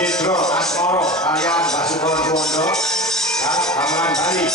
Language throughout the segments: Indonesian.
Nidro Asmoro kalian Mbak Sukondo ya Gamelan Bali.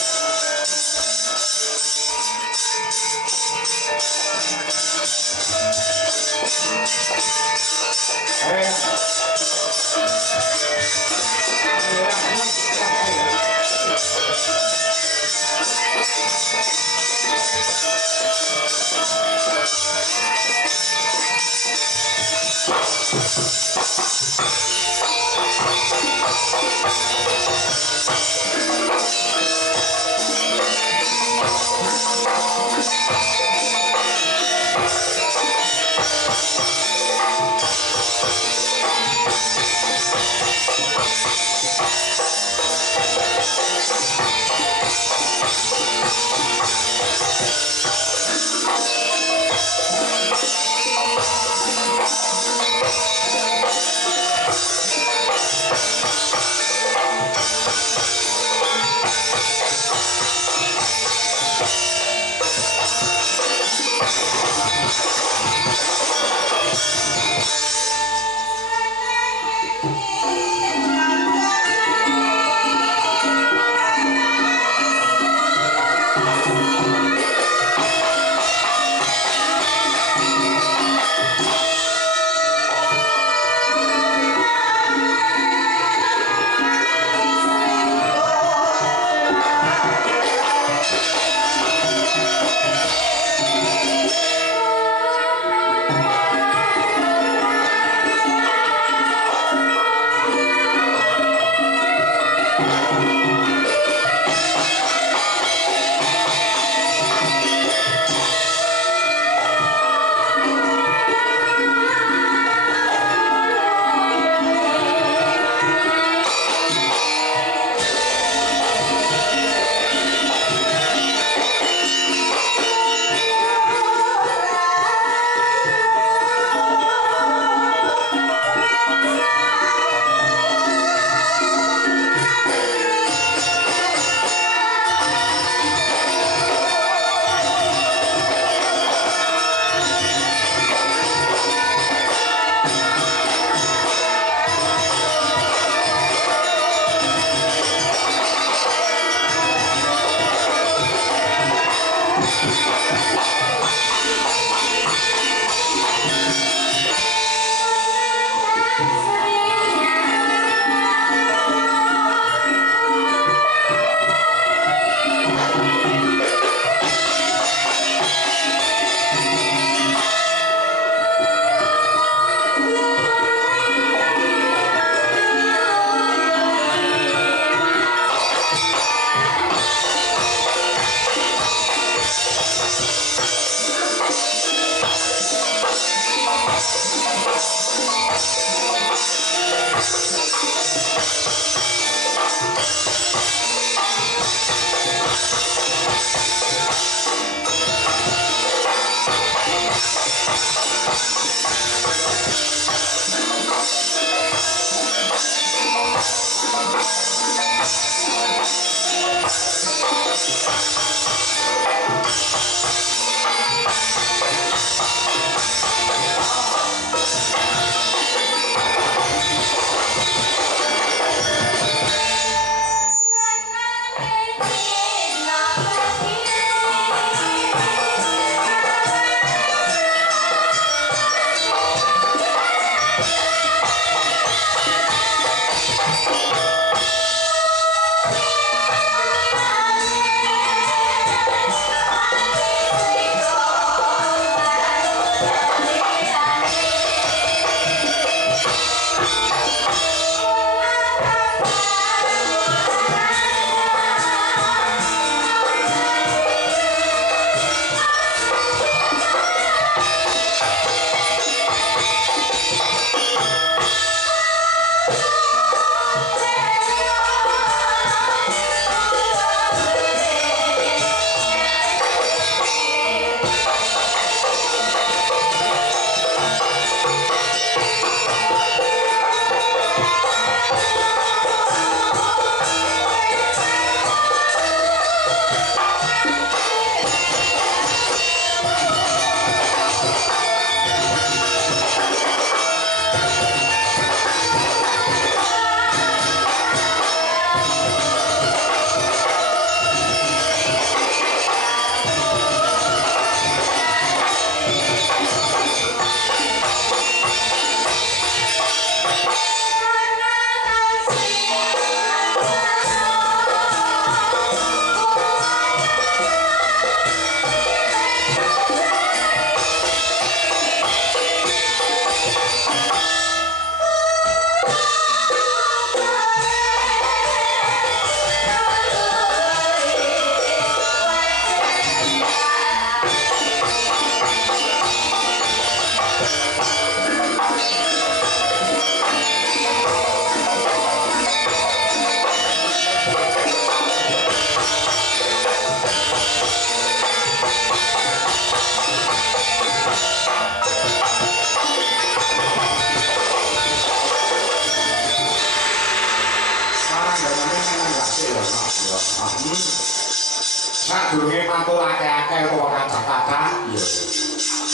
matur akeh-akeh utawa kathah-kathah. Iya.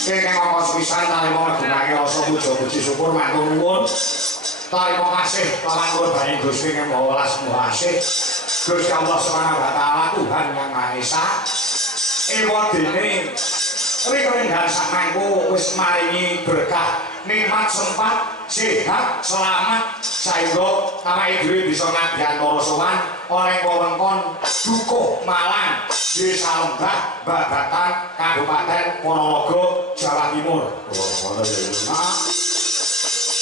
Kene ngongkon pisan tarima ngunake rasa puji syukur matur nuwun. Tarima kasih lawan kurbane Gusti Kang welas muasih. Gusti Allah Subhanahu wa taala Tuhan yang Maha Esa. Ewadene rikenggan samangku wis maringi berkah nikmat sempat sehat selamat saengga awake dhewe bisa ngabiyantara sowan oleh wewengkon Dukuh Malang Desa Lembah Babatan Kabupaten Ponorogo Jawa Timur.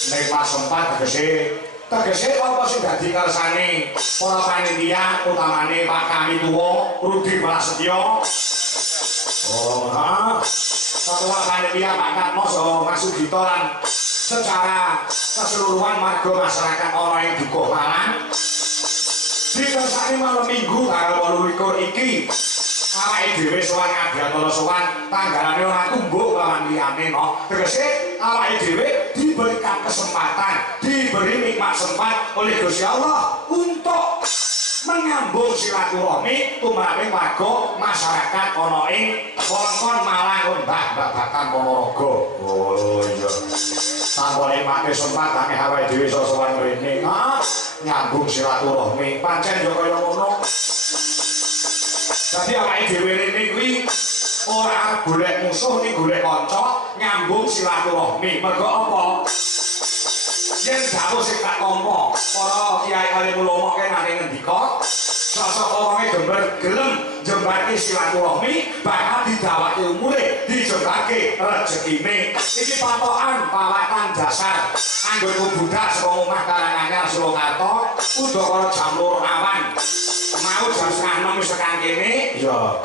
Nikmat sempat tegese apa sing dadi kersane para panitia utamane Pak Kami Tuwa Rudi Prasetyo. Ketua panitia Pak Katmo Mas Sugito lan secara keseluruhan warga masyarakat ana ing Dukuh Malang. Dikersani malam Minggu tanggal 28 iki awake dhewe sowan ngabiyantara sowan tanggalane ora tumbuk lawan liyane no. Tegese awake dhewe diberikan kesempatan, diberi nikmat sempat oleh Gusti Allah untuk menyambung silaturahmi tumraping warga masyarakat ana ing wewengkon Malang Lembah Babatan Ponorogo. Oh iya. Sampune make sempat akeh awake dhewe iso sowan mrene. Nyambung silaturahmi. Pancen yo kaya ngono. Dadi awake dhewe rene kuwi ora golek musuh ning golek kanca, nyambung silaturahmi. Mergo apa? Yen dawuh sing tak tampa, para kiai alim ulama nate ngendika, sosok wonge gember gelem jembake silaturahmi bakal didawake umure, dijembake rezekine. Iki patokan pawatan dasar anggo budak saka omah Karanganyar Surakarta, udakara jam 2 awan. Mau jam 5 wis tekan kene, ya.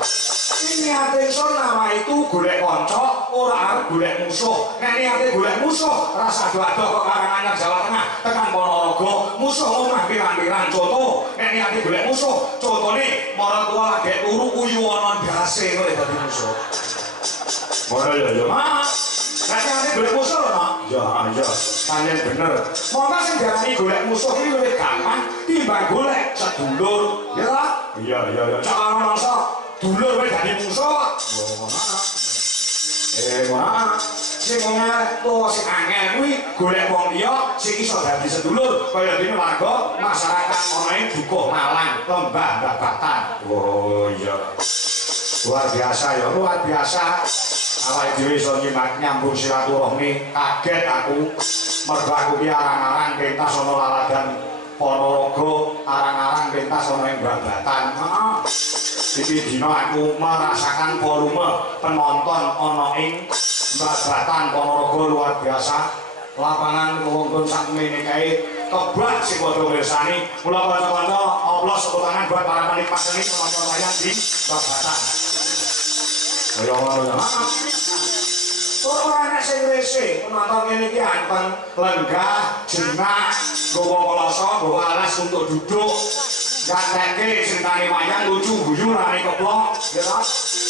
Ini ate ingsun nama itu golek kanca, ora arep golek musuh. Nek niate golek musuh, rasa ado-ado kok Karanganyar Jawa Tengah tekan Ponorogo, musuh omah pirang-pirang contoh. Nek niate golek musuh, contone marang lagi turu uyuwana ndase kok dadi musuh. Ngono ya, Mas. Nek niate golek musuh lho, ya, ya. Pancen bener. Monggo sing diarani golek musuh iki luwih gampang timbang golek sedulur, ya ta? Iya, iya, iya. Cara mangsa dulur wae dadi musuh. Wah. Sing ngene to sing angel kuwi golek wong liya sing iso dadi sedulur kaya dene warga masyarakat ana ing Dukuh Malang, Lembah Babatan. Oh iya. Luar biasa ya, luar biasa. Awake dhewe iso nyambung silaturahmi, kaget aku. Mergo aku ki arang-arang pentas ana Laladan Ponorogo, arang-arang pentas ana ing Babatan. Iki dina aku merasakan volume penonton ana ing Babatan Ponorogo luar biasa. Lapangan wewengkon sakmene kae kebak sing padha mirsani. Mula kanca-kanca Allah tepuk tangan buat para penikmat seni penonton wayang di Babatan. Ayo ngono. Ora ana sing rese, penonton ngene iki anteng, lenggah, jenak, nggawa kloso, nggawa alas untuk duduk. Gatekke sing tani wayang lucu guyu rane keplok, ya ta?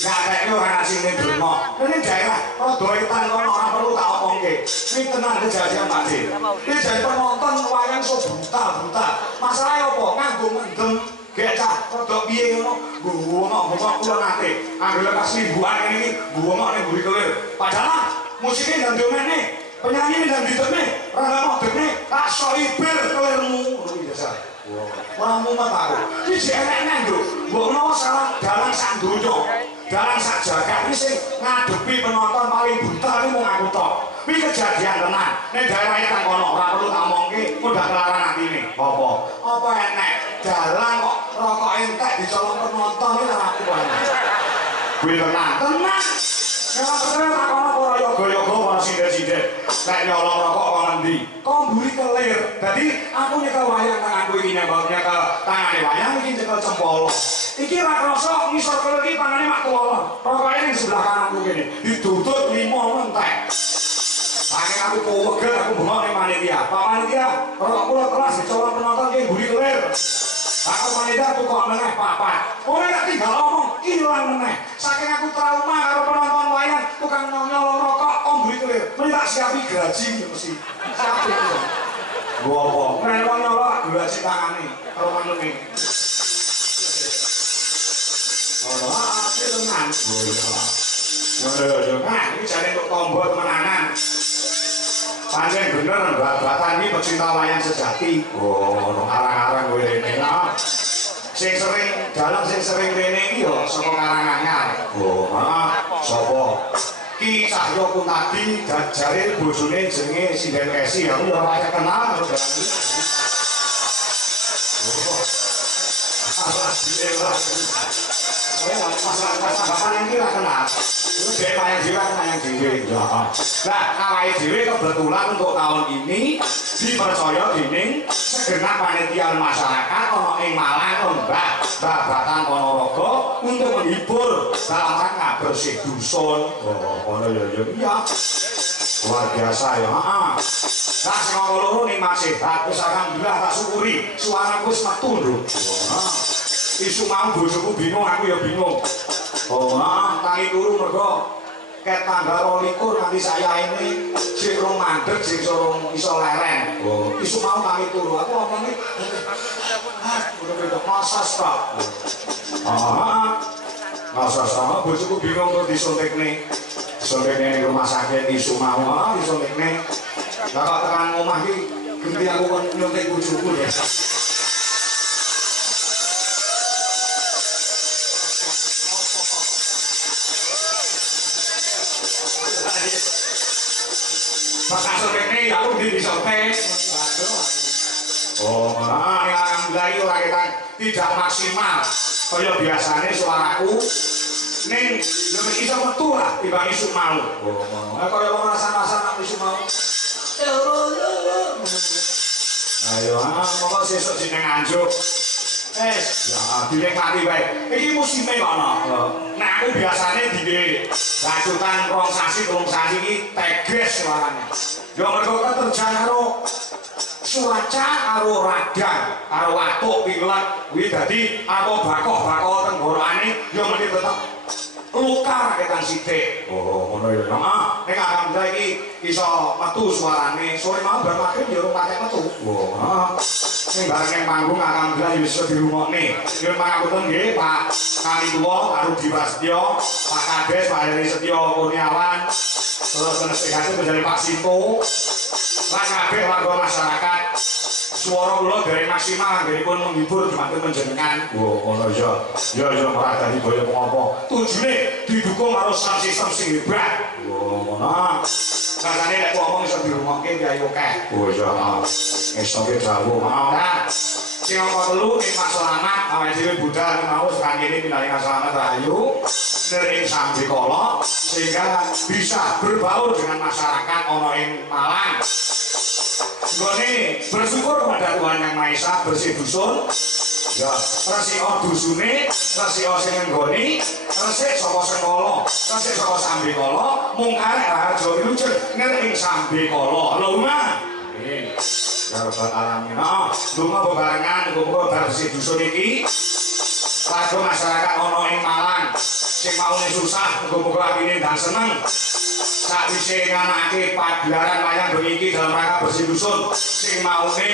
Gatekke ora sing ndrono. Ini daerah rada etan kono ora perlu tak omongke. Iki tenan kejadian Pakde. Iki jare penonton wayang so buta-buta. Masalahe apa? Nganggo mendem gek cah rada piye ngono. Bongok kula nate. Anggere pas liburan ini bongok ning mburi kelir. Padahal musiknya ndang domene, penyanyi ndang ditene, ora modene, tak soibir kelirmu. Ngono biasa. Ora mumet aku. Iki enek-enek nduk. Mbok menawa salah dalang sak donya. Dalang sak jagat iki sing ngadepi penonton paling buta iki mung aku tok. Iki kejadian tenan. Nek daerah iki kan kono ora perlu tak omongke, udah kelaran atine. Apa? Apa enek dalang kok rokok entek dicolong penonton iki ora aku wae. Kuwi tenan. Tenan. Nek bener tak kono ora yoga-yoga ora sindet-sindet. Nek nyolong rokok kok ngendi? Kok mburi kelir. Dadi aku nyekel wayang tanganku iki nyekel tangane wayang iki nyekel cempol. Iki ra krasa ngisor kelir iki tangane mak tuwa. Rokoke ning sebelah kananku kene. Ditutut 5 mentek. Saking aku kuwegel aku bengok ning panitia. Pak panitia, rokok kula kelas dicolong penonton ki mburi kelir. Aku panitia tukok meneh papat. Ora tak tinggal omong, ilang meneh. Saking aku trauma karo penonton wayang tukang nyolong rokok om mburi kelir. Mesti tak siapi gaji mesti. Siapi. Gua apa? Nek wong nyolong gaji tangane karo manune. Ora, iki tenan. temenan. Oh iya. Yo nah iki jane untuk tombo temenanan. Pancen bener Batan iki pecinta wayang sejati. Oh ono arang-arang kowe rene. Sing sering dalang sing sering rene iki yo saka Karanganyar. Oh, sapa? Ki Cahyo Kuntadi jare bojone jenenge Sinden Kesi. Aku yo ora kenal karo dalang iki. Masalah yang kira kenal itu dia wayang dewe wayang dewe nah awake dewe kebetulan untuk tahun ini dipercaya dening segenap panitia masyarakat ana ing Malang Mbah Batan Ponorogo untuk menghibur dalam rangka bersih dusun. Ono ya luar biasa ya. Nah sing loro ning masih wis alhamdulillah tak syukuri suaraku wis metu lho. Isu mau bojoku bingung, aku ya bingung. Oh, tangi turu mergo ket tanggal 22 nanti saya ini sing rong mandeg sing sorong iso leren. Oh, isu mau tangi turu. Aku omongnya udah masas kok. Masas sama bojoku bingung kok disuntikne. Disuntikne ning rumah sakit isu mau disuntikne. Lah kok tekan omah iki genti aku kon nyuntik bojoku ya. Maka sore aku disuntik. Oh, alhamdulillah ora ketan tidak maksimal. Kaya biasane suaraku ning yo iso metu lah timbang isu mau. Oh, kaya wong rasa-rasa isu mau. Ayo, monggo sesuk jeneng anjuk. Ya, dilekati wae. Iki musime kono. Nek aku biasane dhewe rajutan rong sasi iki teges suarane. Ya mergo keterjang karo cuaca karo radang, karo watuk pilek kuwi dadi apa bakoh-bakoh tenggorokane ya mesti tetep luka raketan sithik. Oh, ngono ya. Nek alhamdulillah iki iso metu suarane. Sore mau bar magrib ya ora patek metu. Sing bareng manggung alhamdulillah iso dirungokne. Nyuwun pangapunten nggih Pak Kali Tuwa karo Diwastya, Pak Kades, Pak Heri Setyo Kurniawan, terus penasihat menjadi Pak Sinto, lan kabeh warga masyarakat. Suara kula dari maksimal anggenipun menghibur dumateng panjenengan. Oh, ngono ya. Ya ora dadi boyo apa. Tujune didukung karo sistem sing hebat. Oh, ngono. Rasane nek ngomong iso dirungokke kiai akeh. Oh iya. Esoke dawuh. Nah, sing nomor 3 ing Mas Slamet awake dhewe budal mau sakjane pinaring Slamet Rahayu nering Sambikala sehingga bisa berbaur dengan masyarakat ana ing Malang. Gone bersyukur kepada Tuhan Yang Maha Esa bersih dusun. Ya, resiko dusune, resiko sing nggoni, resik saka Sengkala, resik saka Sambikala, mung arek raja lucut nering Sambikala. Lho, Mas. Ya Rabbal Alamin. Lunga bebarengan muga bersih dusun iki. Warga masyarakat ana ing Malang sing maune susah muga-muga apine ndang seneng. Sakwise nganakake pagelaran wayang bengi iki dalam rangka bersih dusun sing maune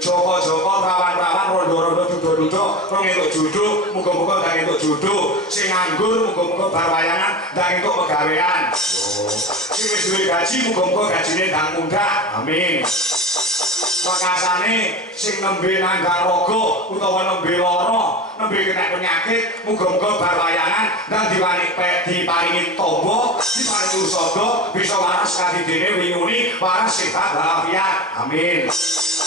Joko-joko prawan-prawan rondo-rondo duduk-duduk rong entuk juduk muga-muga ndang entuk juduk sing nganggur muga-muga bar wayangan ndang entuk pegawean. Sing wis duwe gaji muga-muga gajine ndang mundhak. Amin. Makasane sing nembe nanggal raga utawa nembe lara, nembe kena penyakit, muga-muga bar wayangan ndang diparingi tombo, diparingi usada, bisa waras kadidene winyuni, waras sehat walafiat. Amin.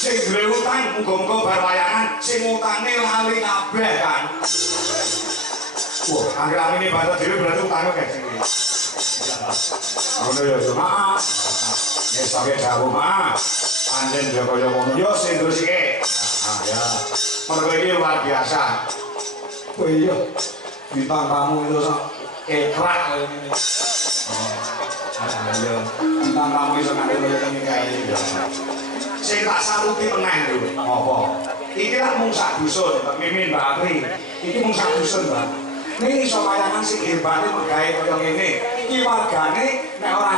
Sing duwe utang muga-muga bar wayangan sing utange lali kabeh kan. Wah, anggere amine banget dhewe berarti utange kae sing iki. Ngono ya, Mas. Nek sampe dawuh, Mas. Anjen Joko ngono yo sing terusike. Ya. Mergo iki luar biasa. Oh iya. Bintang tamu itu sak ekrak kaya ngene. Ayo. Bintang tamu iso nang kaya ngene kae. Sing tak saluti meneh lho. Apa? Iki lak mung sak dusun, Mbak Mimin, Mbak Apri. Iki mung sak dusun, Mbak. Ning iso wayangan sing hebate megawe kaya ngene. Iki wargane nek ora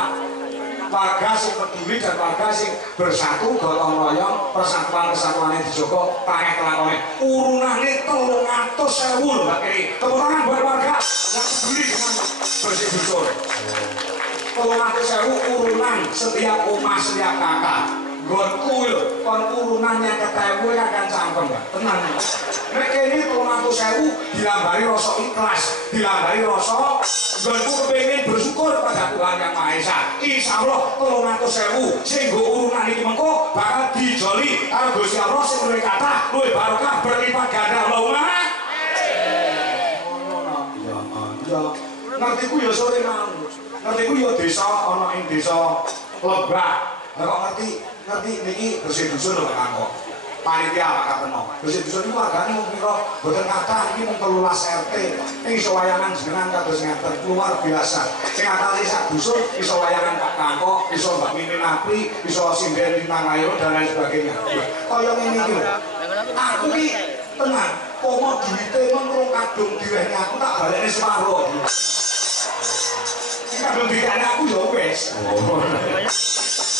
warga sing peduli dan warga sing bersatu gotong royong persatuan kesatuannya dijogo pakai kelakone urunane 300.000 Mbak Kiri tepuk tangan buat warga yang peduli dengan bersih dusun 300.000 urunan setiap omah setiap kakak gonku lho kon urunannya ketemu akan campur Mbak tenang nek kene 300.000 dilambari rasa ikhlas dilambari rasa gonku kepengin bersyukur pada Tuhan Yang Maha Esa insyaallah 300.000 sing nggo urunan iki mengko bakal dijoli karo Gusti Allah sing luwih kathah luwih barokah berlipat ganda Allahumma ya ngerti ku ya sore mau ngerti ku ya desa ana ing desa Lebak kok ngerti niki bersih dusun lho Kang kok panitia Pak Kateno bersih dusun itu wargane mung pira boten kathah iki mung 13 RT ing iso wayangan jenengan kados ngeten luar biasa sing akale sak dusun iso wayangan Pak Kangko iso Mbak Mimin Apri iso Sinden Lintang Ayu dan lain sebagainya kaya ngene iki lho aku iki tenang pomo duwite mung rong kadung diwehne aku tak balekne separo iki kadung diwehne aku ya wis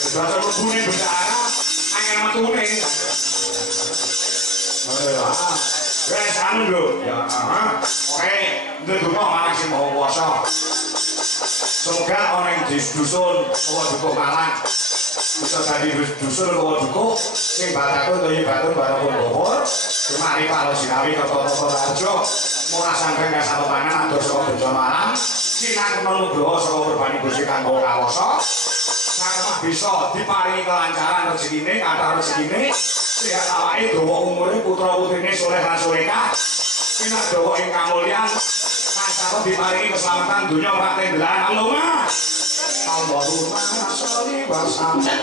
Bahasa lubune bendara angel metune. Wes anu lho. Ya, oke, ndedonga marang sing maha kuwasa. Semoga ana ing dusun utawa dukuh Malang bisa dadi dusun utawa dukuh sing bataku toyi batu barokah bogor, kemari karo sinawi kota-kota raja, mula sampeyan kasano pangan atur saka Bejo Malang, sinak menuduh saka berbani Gusti kanggo kawasa. Saremah bisa diparingi kelancaran rezekine, kathah rezekine, sehat awake, dawa umure, putra-putrine saleh lan salehah, pinak dawa ing kamulyan, kathah diparingi keselamatan donya ora tendelan. Allahumma sholli wa sallim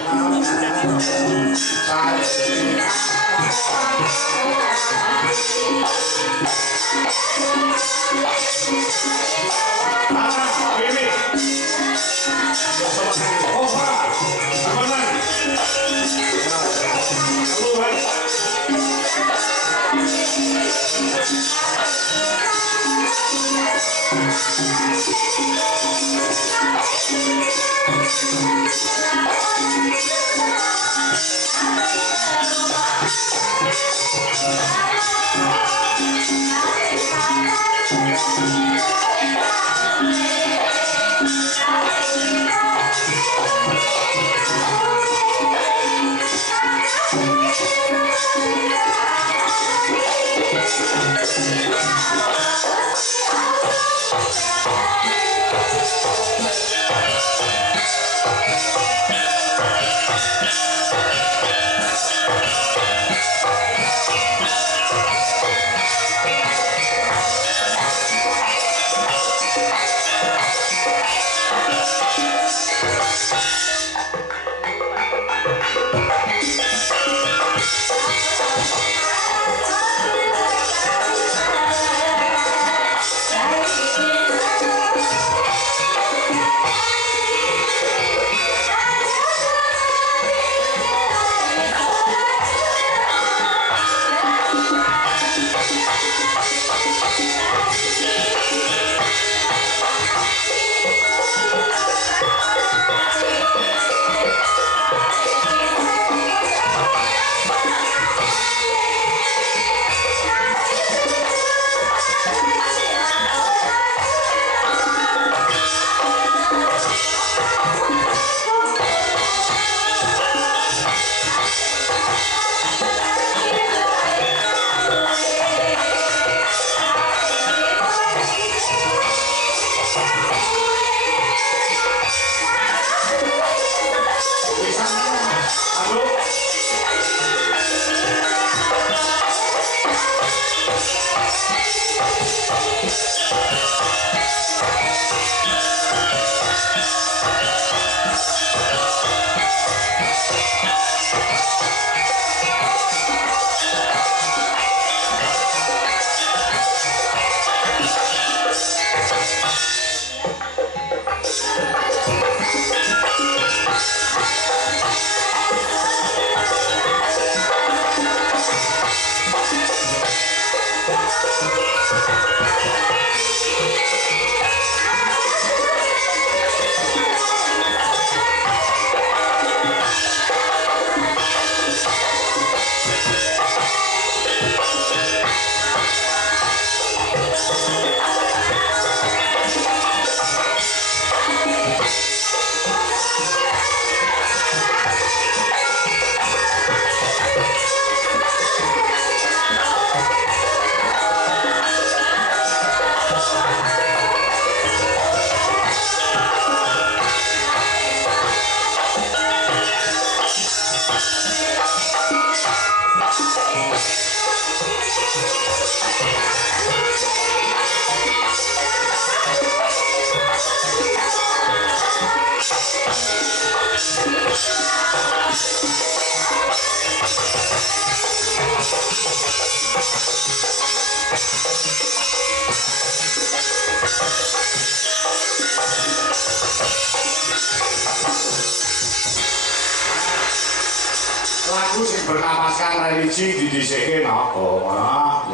Lagu sing bernapaskan religi didhisike napa?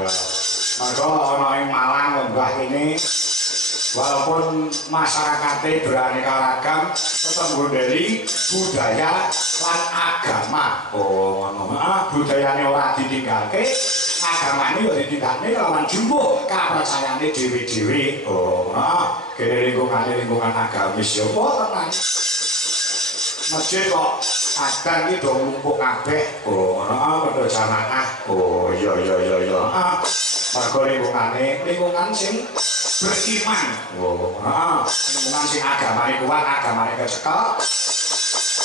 Ya. Maka ana ing Malang Mbah ini walaupun masyarakatnya beraneka ragam tetap ngundeli budaya lan agama. Budayane ora ditinggalke, agamane yo ditinggalke lawan jumbo kapercayaane dhewe-dhewe. Kene lingkungan agamis yo tenan. Masjid kok kadang iki do ngumpul kabeh. Padha jamaah. Iya. Mergo lingkungan sing beriman. Lingkungan sing agamane kuat, agamane kecekel.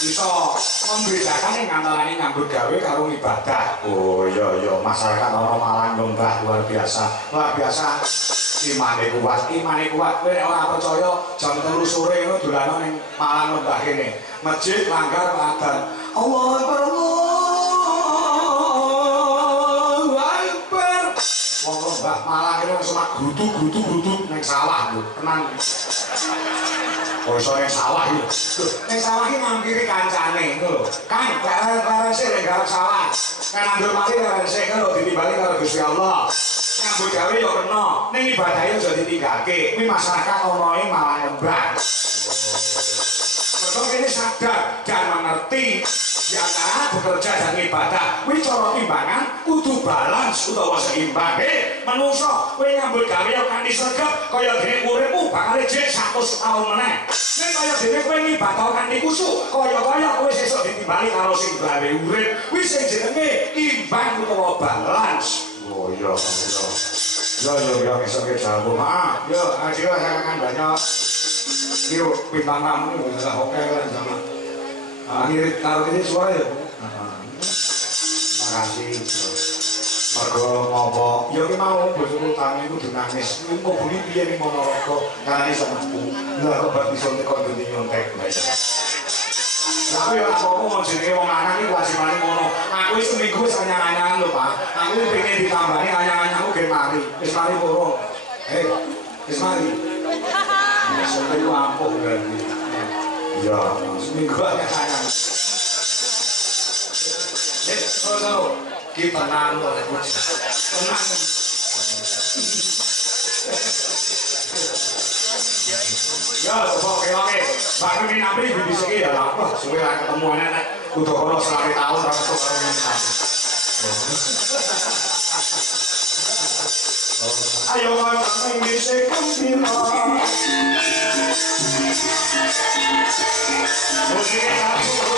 Iso membedakan yang ngantarane nyambut gawe karo ibadah. Iya, masyarakat orang Malang Mbah luar biasa. Imane kuat. Kowe nek ora percaya jam 3 sore ngono dolano ning Malang Mbah kene. Masjid langgar adzan. Allahu Akbar. Allahu Akbar. Wong Mbah Malang kene wis mak grutu ning sawah lho, tenang. Iso ning sawah iki. Ning sawah iki mampiri kancane ngono lho. Kang, bareng-bareng nek garap sawah. Kan andur mati bareng sik lho ditimbali karo Gusti Allah. Ngambut gawe yo kena, ning ibadah yo aja ditinggalke. Kuwi masyarakat ana ing Malang Mbah. Mergo kene sadar dan mengerti di antara bekerja dan ibadah kuwi cara timbangan kudu balance utawa seimbang. Manungsa kowe ngambut gawe yo kanthi sregep kaya dene uripmu bakal jek 100 taun meneh. Nek kaya dene kowe ngibadah kanthi kusuk kaya-kaya kowe sesuk ditimbali karo sing gawe urip. Kuwi sing jenenge imbang utawa balance. Iya. Ya, besok kita jago. Maaf, yo, akhirnya saya akan banyak. Yuk, bintang tamu ini bisa oke kan sama. Akhirnya taruh ini suara ya. Makasih. Mergo ngopo, yo ki mau bojoku tangi kudu nangis. Engko bunyi piye ning monolog karena iso metu. Lah kok bar iso nek kon nyontek. Tapi ya aku mau jenenge wong lanang iki wajibane ngono. Aku wis seminggu wis anyang-anyangan lho, Pak. Aku pengen ditambani anyang-anyangku gen mari. Wis mari burung. Wis mari. Sampai lu ampuh berarti. Iya, seminggu anyang-anyangan. Kita tenang loh. Tenang. Ya, oke. Baru ini nabi bisa ya lah. Wah, suwe lah ketemu anak. Udah kono selama tahun langsung baru ini nabi. Ayo kami bisa gembira. Musiknya satu.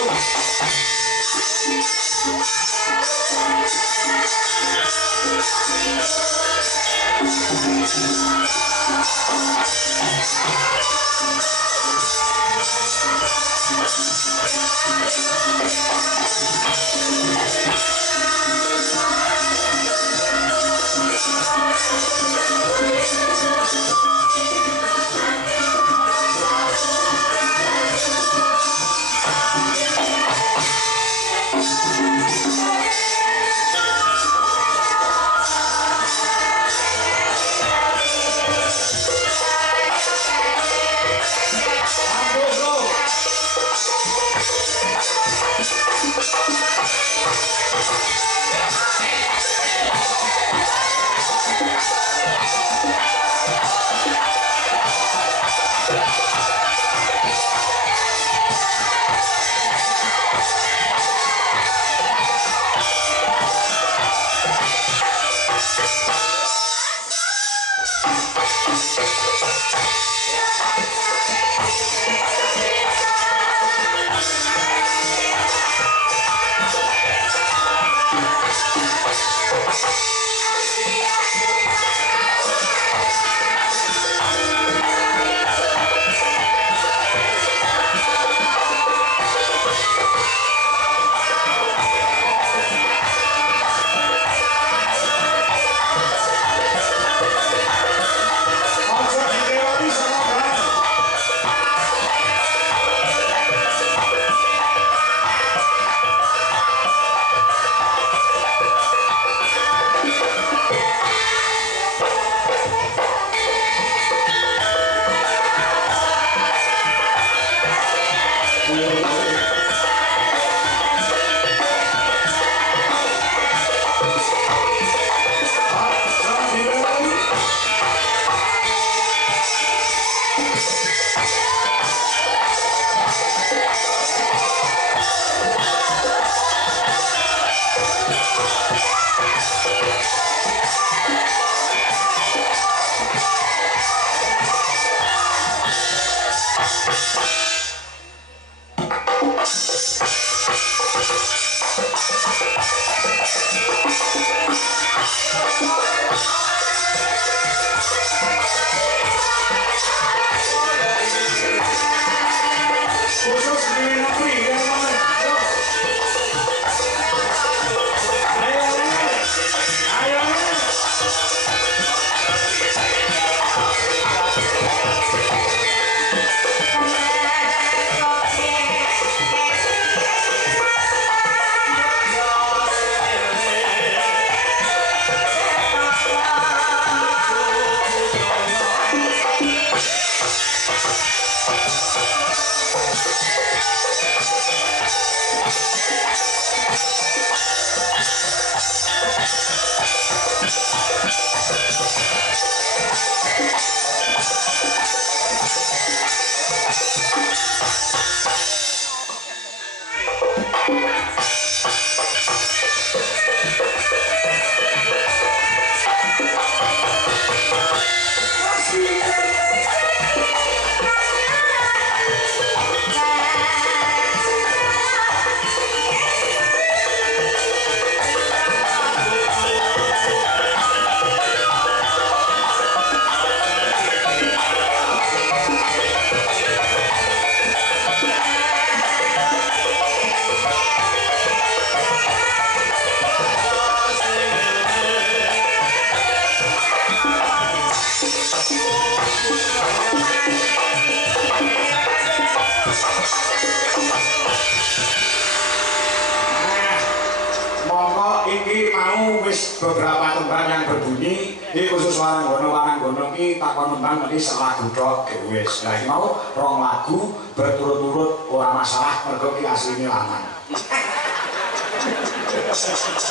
Beberapa tembang yang berbunyi ini khusus Waranggono ini takon tembang ini selagu tok wis. Lah iki mau rong lagu berturut-turut ora masalah mergo iki asline lanang.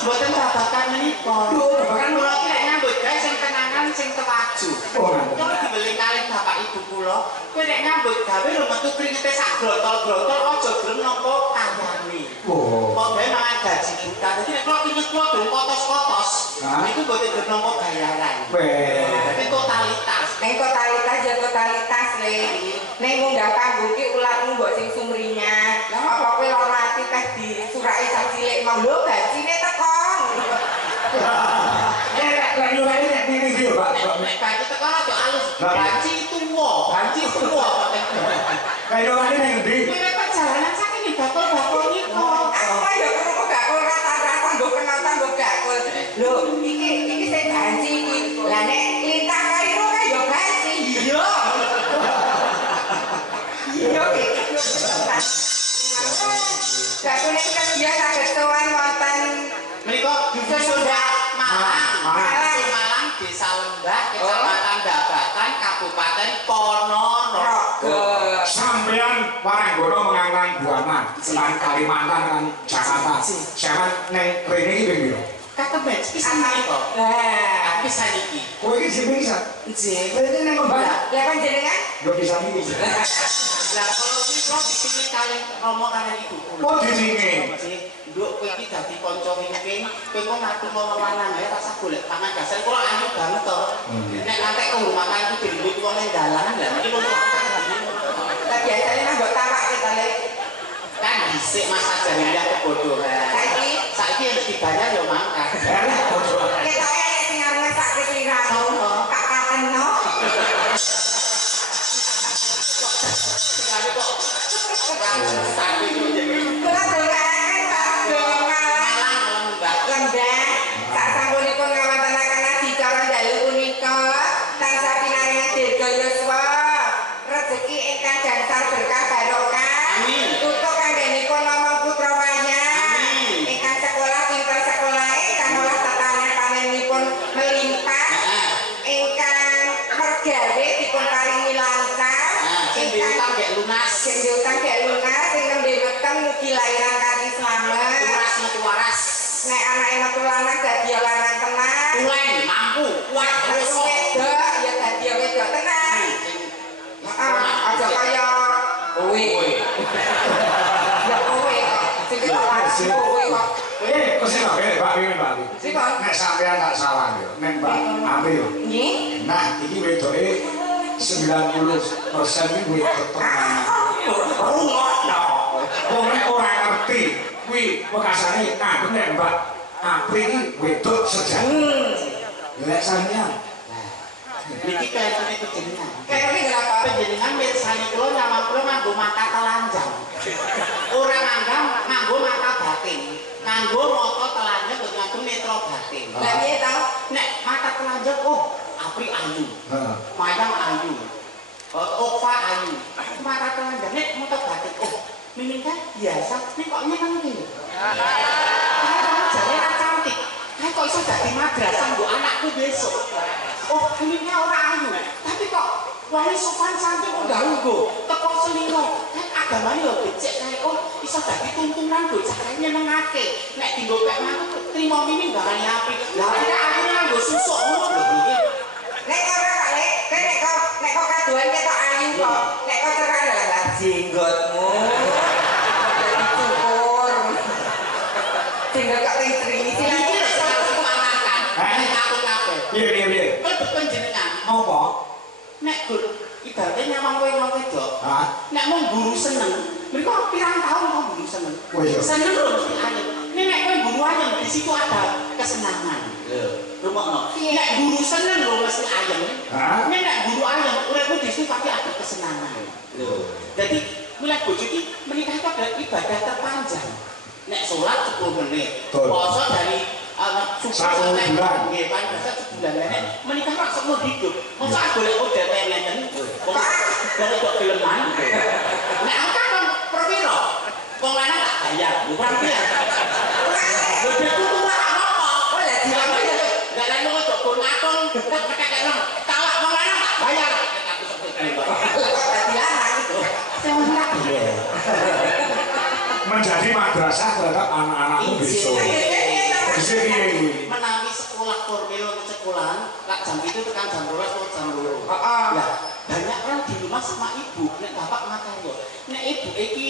Mboten babakan menika. Babakan kula iki lek nyambut gawe sing kenangan sing tewaju. Oh, kula dibeli kali bapak ibu kula, kowe nek nyambut gawe lho metu kringete sak grotol-grotol aja gelem nampa kayane. Oh. Kok gawe mangan gaji buta. Dadi nek kula kinyet kula dong kotos-kotos. Niku mboten gelem nampa bayaran. Dadi totalitas. Ning totalitas ya totalitas le. Ning munggah panggung ki ulatmu mbok sing sumringah. Apa kowe ora ati teh disuraki sak cilik mau lho gajine teko. Lah yo nek iki iki Pak. Nek gaji teko aja alus. Gaji tuwa. Kayak ora ning ndi? Kowe perjalanan saking bakul-bakul niku. Aku ya krungu gakul rata-rata mbok penonton mbok gakul. Lho iki sing ganci iki. Lah nek lintah kairu kan yo ganci. Iya. Iya iki. Gakul iki kan biasa ketuan wonten menika dusun Malang, Desa Lembah, Kecamatan Babakan, Kabupaten Ponorogo. Sampeyan Waranggono mengangang Buana, selain Kalimantan kan Jakarta. Sampeyan ning rene iki ping piro? Katebet pisan menika. Lah, pisan iki. Kowe iki sing pisan. Nggih. Berarti ning Mbak. Lah panjenengan Yo pisan iki. Lah kalau iki kok dipilih kali Romo kalian ibu kula. Oh disinge. Nggih, nduk kowe iki dadi kanca wingking, kowe kok ngatur wewanang ae tak golek pangan dasar kula anu banget to. Nek nanti kehormatan iku dirembut wong ning dalan, lah iki wong lah biasane nang mbok tawakke to le. kan dhisik masa jahiliyah kebodohan. Saiki yang dibayar yo mangkat. Ketoke nek sing arep sak sliramu, kak kateno. Sekali kok. Sakit yo jadi. Kula dongaaken Pak Malang Lembah. Sak sampunipun ngawontenaken adicara dalu punika tansah pinaringan dirga yuswa, rezeki ingkang gansal berkah barokah. Amin. Tutuk kanggenipun nama putra wayang. Ingkang sekolah pinter sekolahe kang olah tetane panenipun melimpah. Ingkang mergawe dipun paringi lancar. Ingkang gek lunas. Gendutang gak lunas, sing nembe weteng mugi lairan kanthi slamet. Lunas metu waras. Nek anake metu lanang dadi lanang tenan. Tulen mampu kuat Terus besok. wedok ya dadi wedok tenan. Aja kaya kowe. Ya kowe kok. Sing kelas kowe kok. Kok sing kabeh Pak Wiwin Pak. Sipun? Nek sampeyan tak salah yo, nek Mbak Amri yo. Nggih. Nah, iki wedoke 90% iki wedok tenan. Rungokno. Wong nek ora ngerti kuwi bekasane kagem nek Mbak Apri iki wedok sejati. Lek sampeyan. Niki kayaknya kejenengan. Kayak ini berapa? Penjenengan mirsani kula nyawang kula nganggo mata telanjang. Ora nganggo mata batin. Nganggo mata telanjang kok nganggo netra batin. Lah piye to? Nek mata telanjang Apri ayu. Heeh. Mayang ayu. Ova ayu. Mata telanjang nek mata batin. Mimin kan biasa. Nek kok nyeneng iki. Jare ra cantik. Nek kok iso dadi madrasah nggo anakku besok. Miminnya ora ayu. Tapi kok wong sopan santun kok gak nggo. Teko selino. Nek agamane lho becik kae iso dadi tuntunan bocah kae nyenengake. Nek dienggo pek manut trimo mimin barani apik. Lah nek aku nganggo susuk ngono lho. Nek ora kok nek kok kaduan ketok ayu kok. Nek kok cerak lah jenggotmu. Jadi cukur. tinggal kok ring trini Iki lho sing panakan. Nek aku kabeh. Piye? Kok panjenengan Apa? nek gur ibaratnya nyawang kowe wong wedok. Hah? Nek mung guru seneng, mriko pirang tahun kok guru seneng. Oh iya. Seneng lho mesti ayem. Nek kowe guru ayem di situ ada kesenangan. Lho, rumokno. Nek guru seneng lho mesti ayem. Hah? Nek guru ayem, uripmu di situ pasti ada kesenangan. Lho. Jadi mulai bojo iki menikah itu adalah ibadah terpanjang. Nek sholat 10 menit, Betul. puasa dari subuh Satu sampai bulan. nggih paling biasa sebulan. Nek menikah rak seumur hidup. Masa golek udah ngeten. Kok kok fileman. Nek aku kan perwira. Wong lanang tak bayar, bukan dia. Lebih kudu ora apa. Oh ya dilamu ya. Gak lain kok kok ngaton kekekno. Talak wong lanang tak bayar. Aku sebut. kok dadi anak itu Sing ora Menjadi madrasah terhadap anak-anakmu besok. Bisa piye kuwi? menawi sekolah formil untuk sekolahan lak jam itu tekan jam 12 atau jam 2. Heeh. Ya, banyak orang di rumah sama ibu, nek bapak makan yo. Nek ibu iki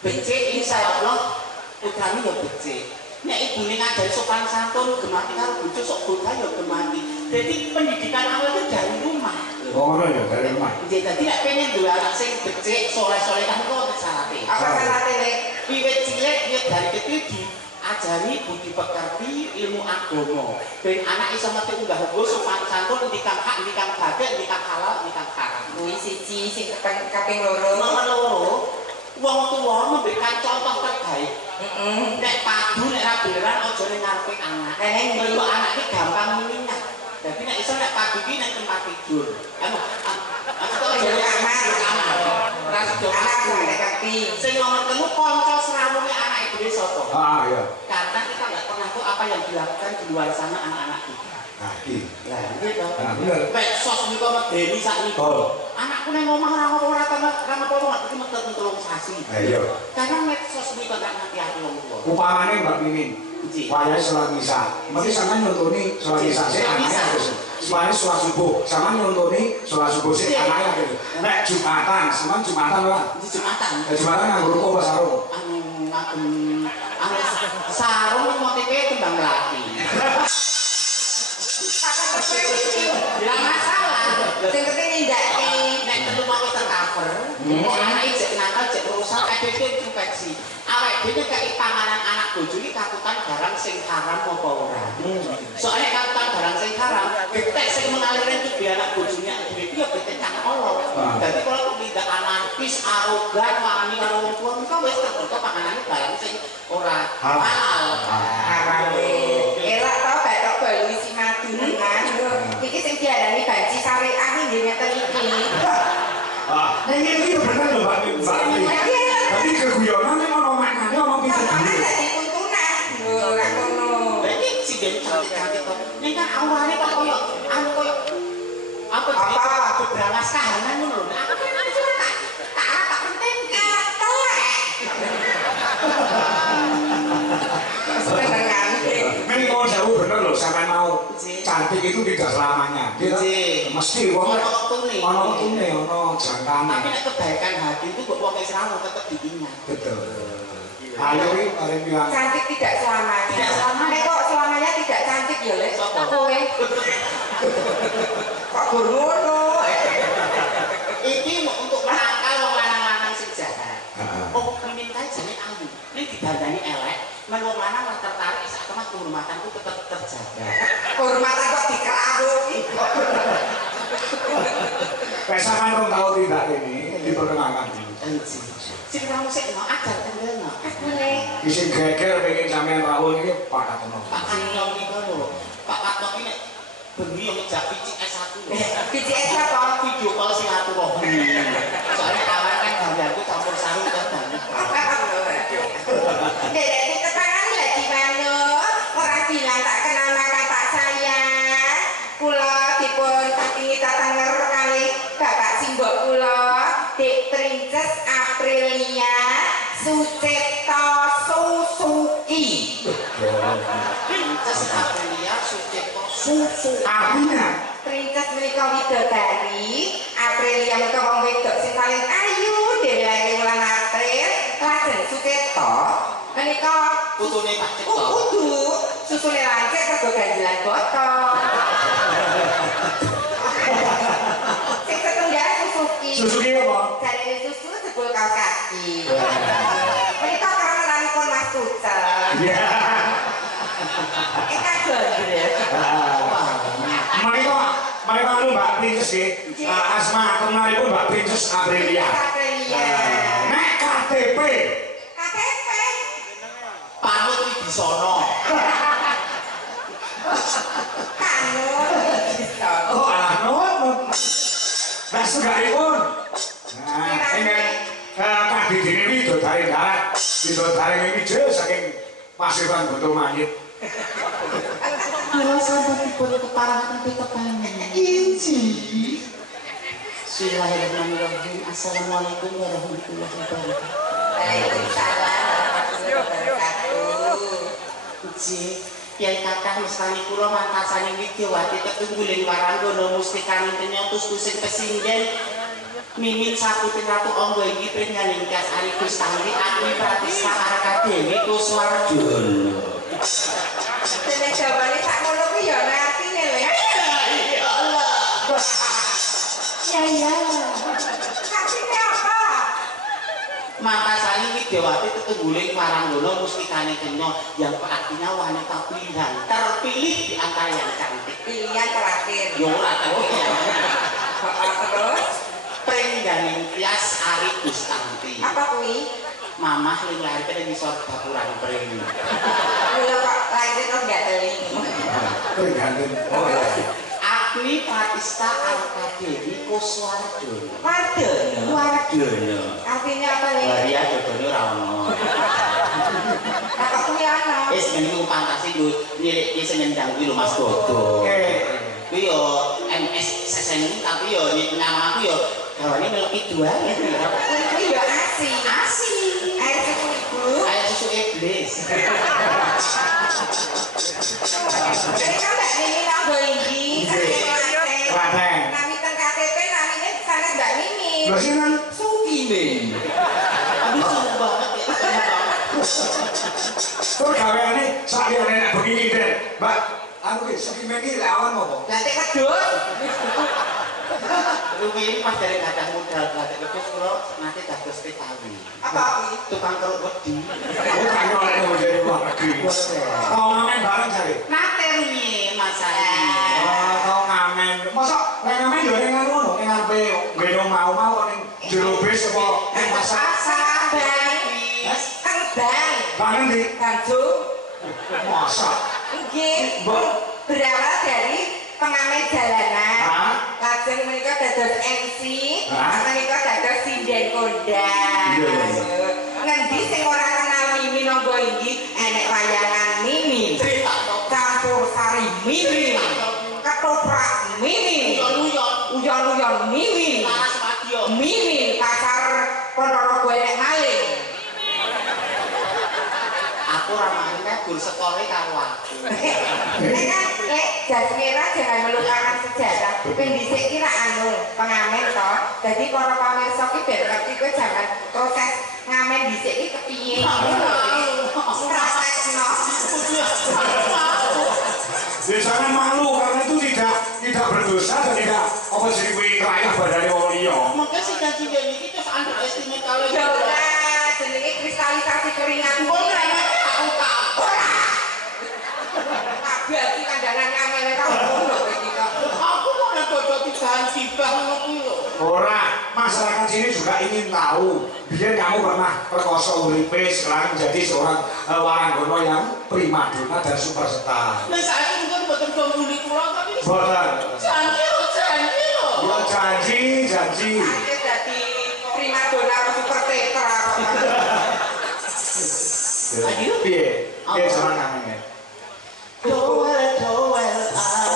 becik insyaallah putrane yo becik. Nek ibu ning ngajari sopan santun, gemati karo bojo sok bocah yo gemati. Jadi pendidikan awal itu dari rumah. Oh, ngono ya dari rumah. Jadi nek pengen duwe anak sing becik, soleh-soleh kan kok syaratnya. apa salate nek Wiwit cilik ya dari kecil diajari budi pekerti ilmu agama. Ben anak iso ngerti unggah ungguh sopan santun ndikang hak, ndikang badhe, ndikang halal, ndikang haram. kuwi siji sing kaping loro Nomor loro, wong tuwa memberikan contoh terbaik. heeh Nek padu nek ra beneran aja ning ngarepe anak. Nenek Mergo anak iki gampang minyak. Tapi nek iso nek padu iki ning tempat tidur. Aku kok Jadi aman. Ora sedo anak aku. nek kaping Sing nomor telu kanca serawunge anak ibu sapa? Ah, iya. Karena kita nggak pernah tahu apa yang dilakukan di luar sana anak-anak kita. Nah, iki. Lah, gitu. Nah, bener. Medsos niku medeni sak niku. Oh. Anakku nang omah ora apa-apa iki metu telung sasi. Nah, iya. Karena medsos niku gak ngerti ati wong tuwa. Upamane Mbak Mimin, Ji. wayahe sholat isya. Mesti sampean nyontoni sholat isya sik anake harus. Supaya sholat subuh, sampean nyontoni sholat subuh sik anake harus. Nek Jumatan, sampean Jumatan ora? Di Jumatan. Nek Jumatan nganggo ruko apa sarung? Anu sarung motife kembang melati. Ya masalah. sing penting nindakne Nek telu mau tercover, kok anak ijek nakal jek rusak kabeh infeksi. Awake dhewe kei panganan anak bojo iki kakutan barang sing haram apa ora. Soalnya kakutan barang sing haram, getek sing mengalir itu di anak bojone dhewe iki yo getek kang Allah. Dadi kalau tidak anarkis, arogan, wani karo wong tuwa mengko wis terbuka panganane barang sing ora halal. arane elak to batok balu isi madu nengan iki sing diarani banci syariah iki nggih ngeten iki Ah, nek iki bener lho Mbak Mimin. Tapi keguyonan nek ono maknane ono piye makane dadi tuntunan lho ora ngono Berarti si Dewi cantik-cantik kok. Ini kan awalnya kok koyo anu koyo apa Apa? berangas kahanan ngono lho. Aku kan cuma tak penting anak telek senengan Men kalau jauh bener loh, sampai mau cantik itu tidak selamanya. Gitu. Mesti wong Ono wektune. ono wektune, ono jangkane. Tapi nek kebaikan hati itu buat wong Israel tetap diingat. Betul. Ayo iki paling bilang cantik tidak selamanya Tidak selamanya. nek kok selamanya tidak cantik ya lek Sopo? kowe kok gur ngono Iki untuk menangkal wong lanang-lanang sing jahat. Heeh. Oh, minta jane ayu. Ini didandani elek, men wong lanang ora tertarik sak temen kehormatanku tetap terjaga. kehormatan kok dikerawuhi pesangan rong tahu tidak ini diperkenalkan dulu. Sing kamu sik mau ajar tendelno. boleh Isi geger pengen sampean rawuh ini Pak Katono. Pak Kanong niku lho. Pak Katok ini bengi yo ngejak picik S1 lho. BCS apa Video call silaturahmi. Soalnya kawan kan gambarku campur sari kan. Dedek ditekan lagi mana orang bilang tak kenal maka tak sayang kula dipun patingi tatanger kali bapak simbok kula Dek Princess Aprilia Sucipto Susuki Princess Aprilia Sucipto Susu. Artinya Princess menika widodari Aprilia menika wong wedok sing paling ayu dhewe lahir wulan April lajeng Sucipto Menika Putune tak cekok. kudu susune lancip karo ganjelan botol. Sing setunggal Suzuki. Suzuki apa? Jarine susu jebul kaos kaki. Menika karena nalikon Mas Tucel. Iya. Kita gondreng. Mereka anu Mbak Princess nggih. Asma kenalipun Mbak Princess Aprilia. Nek KTP. KTP. Panut Wibisono. Kanut Wibisono. Oh, anu. Nah, segalipun. Nah, ingin Kak Didi ini dodari darat. Dodari ini jauh saking Pasiran Boto Mayit. Kula sampun keparahan tetepan. Inji. Bismillahirrahmanirrahim. Assalamualaikum warahmatullahi wabarakatuh. Waalaikumsalam warahmatullahi wabarakatuh. Ji, yen kathah mestani kula mantasane Widyawati tetungguling waranggana mustikane penyotus kusing pesinggen. Mimin saputing ratu angga inggih prinyaning kas Ari Gustanti Agni Pratista Arkadewi Kuswardono. Dene jawane sak ngono kuwi ya ana artine lho. Ya Allah. Ya. Artine apa? Mantasane Widyawati tetungguling waranggana mustikane kenya yang artinya wanita pilihan terpilih di antara yang cantik. Pilihan terakhir. Yo ora tahu ya. Terus Pringganing tias Ari Gustanti. apa kuwi? Mamah ling lahir kene ngisor bapuran pring. Kula kok lahir kok gak teling. Tergantung. Oh, iya. Agni Pratista Arkadewi Kuswardono. Wardono. Wardono. Artinya apa nih? Waria dodone ora ono. Apa kuwi ana? Wis mending pantasi yo nyiriki sing ngendang kuwi lho Mas Dodo. Kuwi yo MS sesen tapi yo nama aku yo gawane meleki dua ya. Kuwi ya asi. Asi. Air susu ibu. Air susu iblis. Jadi kan Mbak Mimi nanggo iki. Klaten. Nami teng KTP namine sanes Mbak Mimi. Lho sinan. Sukine. Aduh sumpah banget ya. Tur gaweane sakjane nek begini Den. Mbak, anu ki sekime iki lawan apa? Ganti kedut. Rumiyin pas dari kadang modal berarti terus kula nanti dados Betawi. Apa kuwi? Tukang keruk wedi. Oh, kan oleh dari luar negeri. Kau ngamen bareng jare. Nate rumiyin Mas Ali. Oh, kau ngamen. Masa nek ngamen yo ning anu ngono, ning ngarepe ngeno mau-mau kok ning jero bis apa ning pasar. Pasar Bang. Kang Bang. Bareng di Tanjung. masa. Nggih. Mbok. Berawal dari pengamen jalanan. Hah? Lajeng menika dados MC, Hah? menika dados sinden kondang. Iya. Ngendi sing ora kenal Mimi nanggo iki enek wayangan Mimi. Campur sari Mimi. Ketoprak Mimi. Uyon-uyon Mimi. Laras Madya. Mimi pasar Ponorogo enek maling. Aku ramane gur sekore karo aku. Jasmira jangan melupakan sejarah. Ben dhisik ki rak anu pengamen to. Dadi para pamirsa ki ben ngerti kowe jangan proses ngamen dhisik ki kepiye. Prosesno. Ya jangan malu karena itu tidak berdosa dan tidak apa jadi kuwi rayah badane wong liya. Mungkin si janji ini terus underestimate kalau Ya ora jenenge kristalisasi keringat. aku kapok. Kabeh iki kandangan ngamen ora ngono iki kok. Aku mau ngedodo bahan gibah ngono kuwi lho. Ora, masyarakat sini juga ingin tahu biar kamu pernah perkosa uripe sekarang menjadi seorang waranggana yang primadona dan superstar. Nek saiki mungkin mboten gambuli kula tapi Boten. janji lho. Ya janji. Aku dadi primadona super tetra kok. Ayo piye? Piye cara ngene? Doel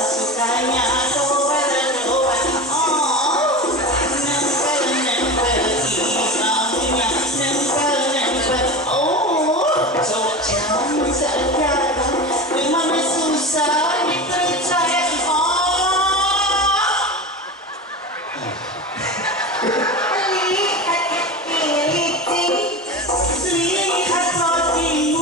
sukanya doel oh nempel islamnya nempel oh so jauh sekarang memang susah dipercaya lihat roti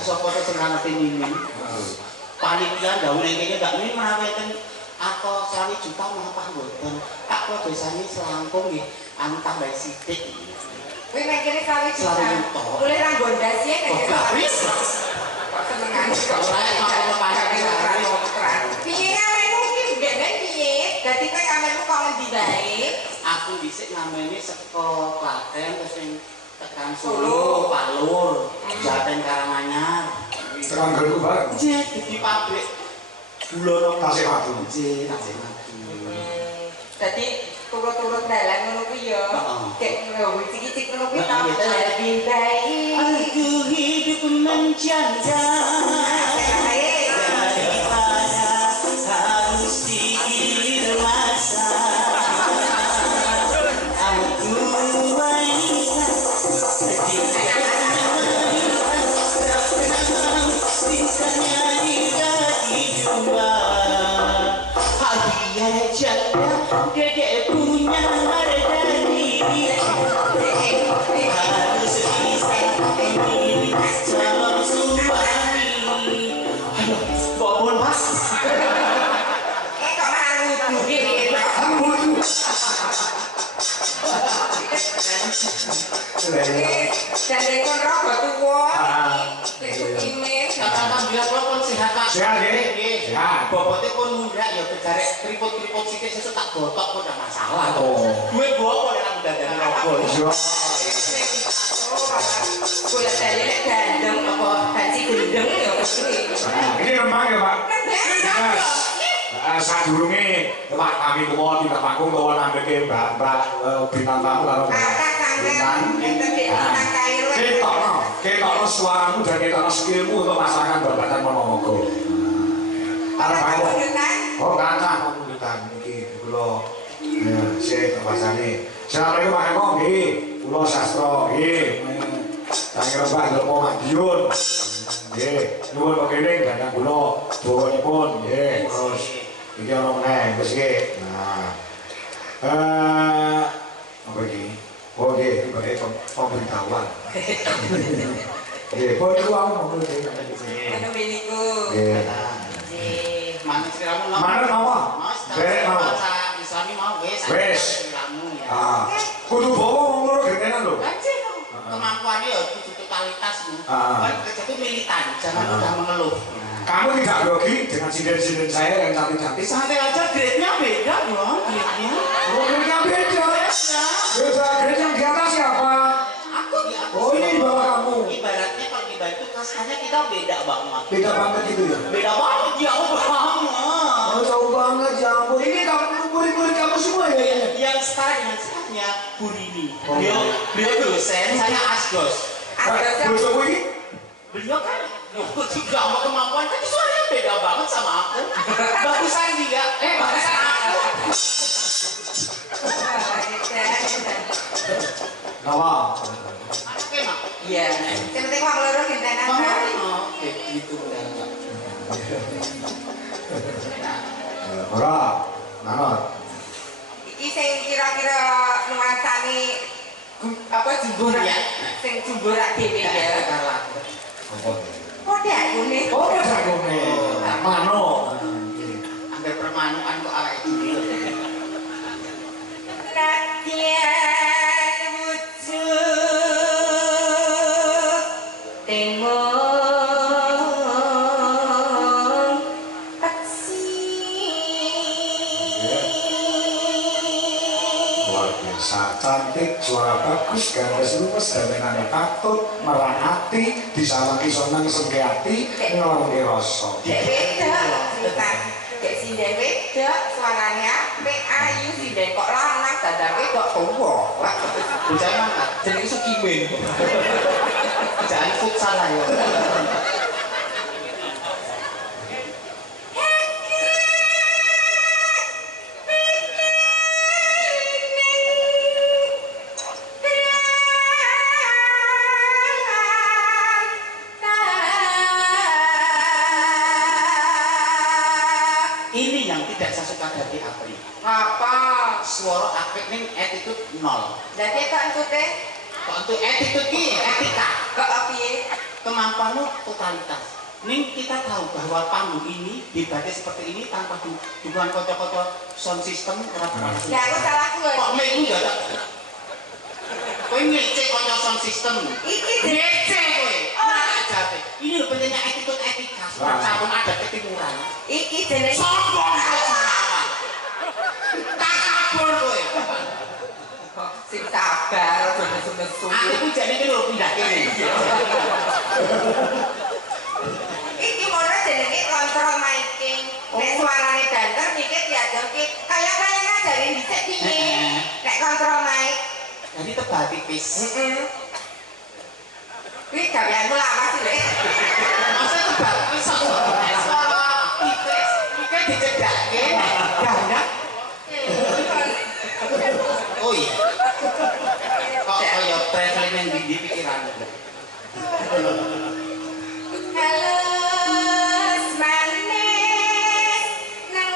sapa to sing ngerti mimin. Panitia ndawuh ning kene ndak mimin maweten atau 1 juta mengapa mboten. Tak kok desane selangkung nggih anu tambah sithik. Kowe nek kene 1 juta. 1 juta. Boleh ra gondas ya nek Kok wis. kok senengan kok Ora mau pancen piye amenmu ki ndek piye? Dadi kowe amenmu kok ngendi bae? aku dhisik ngamene saka Klaten terus sing tekan Solo, Palur, Jaten Karanganyar. Tekan Garut bareng. Nggih, di pabrik gula Tasik Madu. Nggih, Tasik Madu. Dadi turut-turut dalan ngono kuwi ya. Kek ngono cicik ngono kuwi ta lebih baik. Aku hidup menjanda daripada harus dikir masa. Aku wanita sisanya di kaki jumpa. Hadiah janda dedek punya harga diri. Harus bisa memilih calon suami. Aduh, bobon mas. Kok malu gini. Dan dari kon rokok tuwa. Itu imen. Alhamdulillah kula pun sehat Pak. Sehat, nggih? Sehat. Bobote pun mundak ya bejarek tripod-tripod sithik sesuk tak botok kok ora masalah to. Oh. Duwe bopo nek nang dadane rogo. Yo. Kuwi tadi nek gandeng apa haji gendeng ya kuwi. Ini rembang ya, Pak. Sadurunge Pak kami kuwo tidak panggung kuwo nambeke Mbak bintang tamu karo bintang. Ketokno suaramu dan ketokno skillmu untuk masakan babatan Monomogo. Oh, kathah pamundhutan iki kula sik pasane. Assalamualaikum Pak Eko nggih. Kula sastra nggih. Kang Rembang Lepo Madiun. Nggih, nuwun kenging gandang kula dawanipun nggih. Terus iki ana meneh wis nggih. Nah. Apa iki? Oh nggih, bae pemberitahuan. Nggih, kok iku aku mau nggih. Anu meniku. Nggih. Mana siramu lho? Mana napa? Mas, Bek napa? Islami mau wis. Wis. Siramu ya. Ah, kudu bawa wong loro gentenan lho. Anjir. Kemampuannya ya kudu totalitas. Ah. Kan kerjaku militan, jangan mudah mengeluh. Kamu tidak grogi dengan sinden-sinden saya yang cantik-cantik. Santai aja, grade-nya beda dong, grade-nya. Oh, grade-nya beda. Beda, grade yang di atas siapa? Aku di atas. Oh, ini di bawah kamu. Ibaratnya kalau di batu kastanya kita beda banget. Beda banget itu ya? Beda banget, jauh banget. Oh, jauh banget, ya ampun. Ini kamu, murid-murid kamu semua ya? Yang setara dengan saya, Bu Rini. Beliau dosen, saya asdos. Bojoku ini? Beliau kan juga sama kemampuan, tapi suaranya beda banget sama aku. Bagusan dia, bagusan aku. Nawa. Anaknya mak. Iya. Sing penting wong loro gentenan. Oke, gitu udah. Ora, nanot. Iki sing kira-kira nuansane apa jumbo Ya. sing jumbo rak dhewe ya. Apa? Kode aku nih. Oh, jagone. Mano. Hampir permanuan kok awake dhewe. Latihan wujud temong aksi. Luar biasa, cantik, suara bagus, garis lurus, dandanane patut, merahati, disawangi sonang sengkeati, ngelongi rasa. Dek wedok, dek sinden wedok, suaranya apik ayu, sinden kok lanang, dadar wedok tuwa. Bocah mangkat, jenenge Sukimin. Jangan futsal ayo. Ini yang tidak saya suka dari Apri. Apa? Suara apik ning attitude 0. Dadi kok entute? Kok untuk attitude ki etika. Kok piye? kemampuanmu totalitas. Ning kita tahu bahwa panggung ini dibaca seperti ini tanpa dukungan kocok-kocok sound system Ya aku salahku kok mek iku enggak kowe ngecek kocok sound system iki ngecek kowe ora jape ini lho pentingnya attitude etika sampun ada ketimuran iki jenenge sombong tak kabur kowe sing sabar aja nesu-nesu aku ku jane iki lho pindah kene iki ora jenenge kontrol miking nek suarane banter mikir diajarke kaya ngajarin dhisik piye nek kontrol mic jadi tebal tipis kuwi gaweanmu lama sih lek masa tebal iso suara tipis iki dicedhake gandang oh iya kok kaya traveling yang di pikiran halus manis nang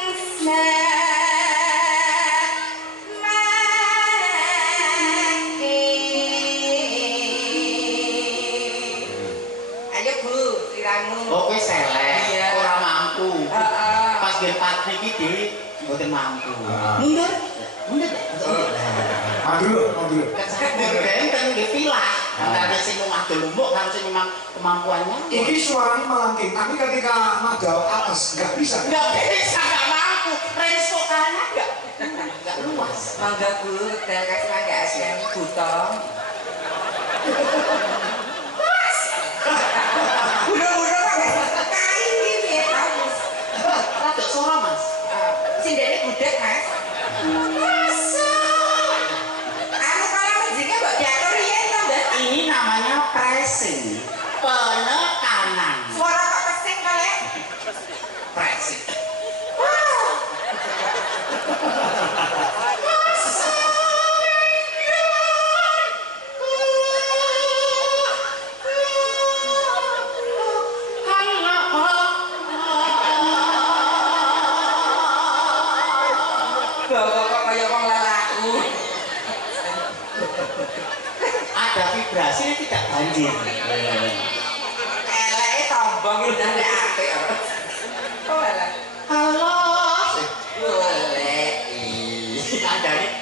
ayo Bu, siramu. oh kowe selek Iya. ora mampu Heeh. pas gen pati iki dhewe mboten mampu mundur mundur Madru. benten nggih pilah antara sing madul lumbuk karo sing memang kemampuannya Iki suaranya melengking, tapi ketika nada atas nggak bisa. nggak bisa nggak mampu range vokalnya nggak luas Mangga Bu, dan kasih mangga aslian buta. Udah kain ini ya bagus. rada suara mas Sindene budak Mas. Anu kalau musiknya mbok diatur riyen to, Mbak. ini namanya pressing penekanan Suara kok pesing kale. pressing Bawa kok kaya wong lelaku. ada vibrasi yang tidak banjir Eleke sombong udah nek apik. Oh alah. halo Golek.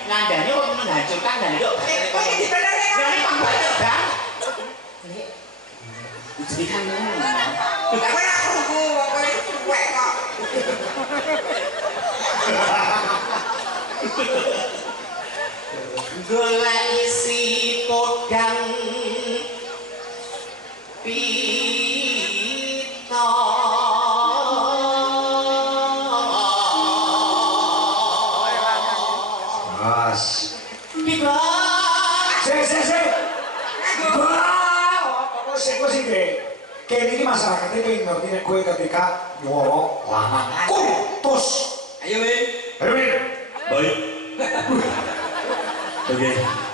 ngandani kok menghancurkan dan yuk Kok iki benernya kan? dari pembaca bang jadi kan Lah kowe ora krungu kok kowe cuek kok. golek isi podang pita Mas. tiba Sik. Wah, kok sih kayak ini masyarakatnya pengen ngerti nek gue ketika nyolong lanang kutus. Ayo Win. Ayo, Win. Baik. Oke,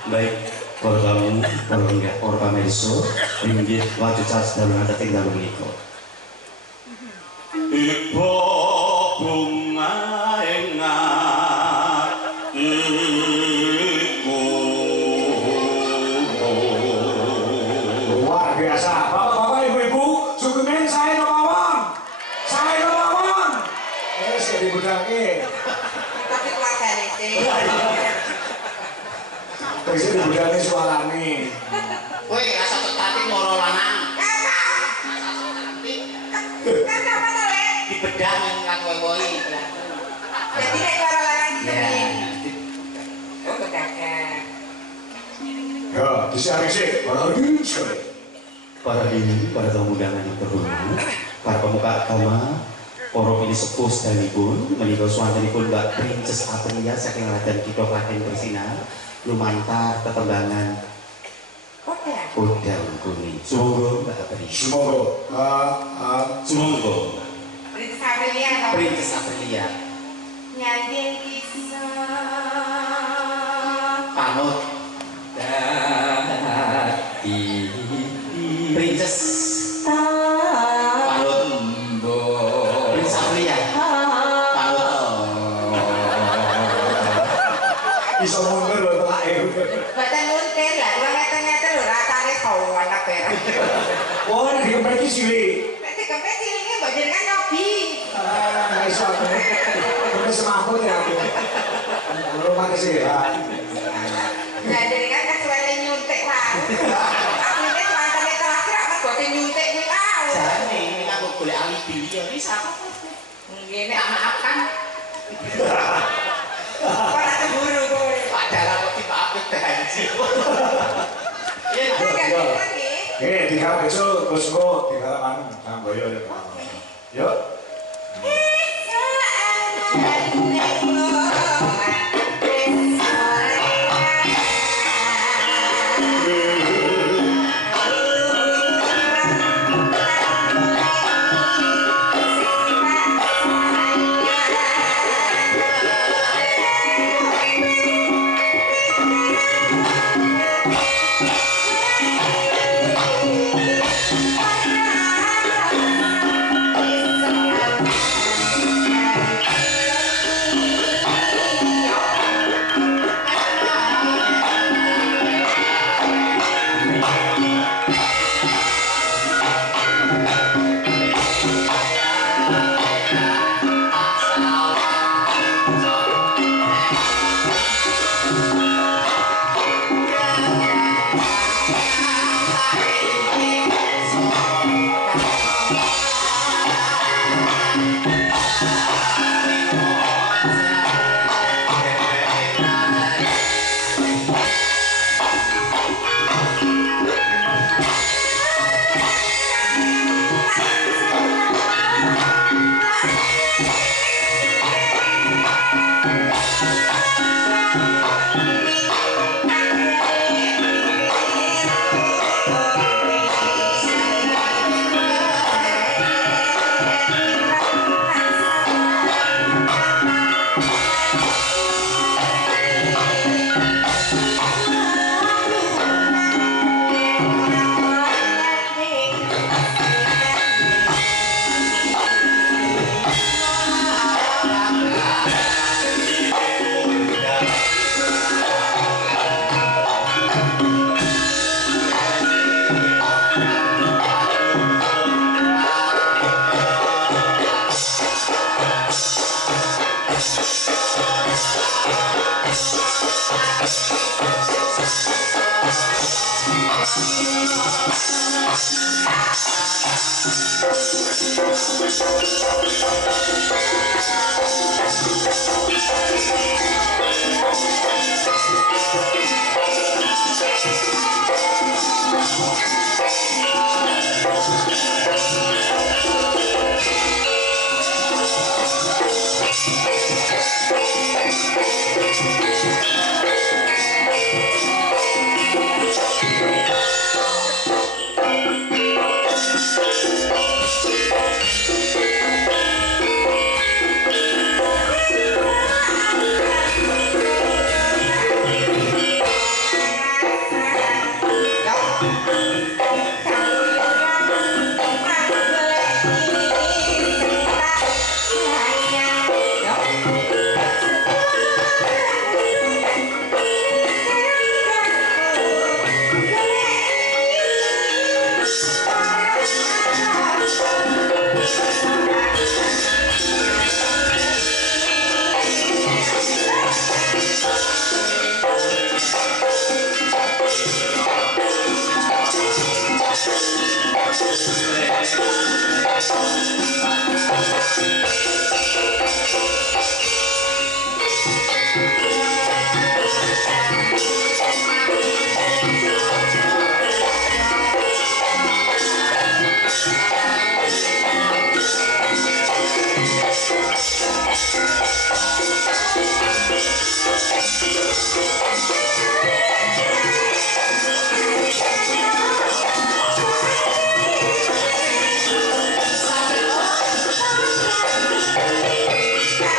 baik. Para tamu, para enggak, para pamirsa, inggih wajib sedaya ngadeting dalem menika. Ibu bunga engat iku. Luar biasa. Bapak-bapak, ibu-ibu, sukumen saya nomawon. Saya dibudake. Tapi keluargane sih. Terus dibudake suarane. woi rasa tertarik moro lanang Kan apa to, Le? di bedang yang kan woi Jadi nek cara lanang iki ya piye? Oh, pedagang. Ya, disiarin sih. Kalau ini sekali. Para hadirin, para tamu undangan yang terhormat, para pemuka agama, para pinisepuh sedanipun, menika swantenipun Mbak Princess Aprilia saking Raden Kidok Raden Bersinar, lumantar tetembangan Podang. Podang Kuning. Sumangga Mbak Aprilia. Semoga. Sumangga Princess Aprilia to. Princess Aprilia. Nyanyi kisah. panut Dadi princess panut princess Aprilia panut Bisa mundur loh terakhir. Badan muntir lah, kurang ngeten-ngeten lho rasane sowan apa ya. Oh, ini cilik. Nek dikempet ciliknya mbok jenengan nyobi. Iso. Kempes semaput ya aku. Rumah kesehat. Nah jenengan kan suwele nyuntik lah. Aku ini mantannya terakhir aku bote nyuntik kuwi lah. Jane ini aku golek alibi ya iki sapa? Ngene maafkan. Ora cemburu kowe. Padahal kok dimaafkan janji. Tiga besok bosku tiga mana Samboyo ya. Yuk. Thank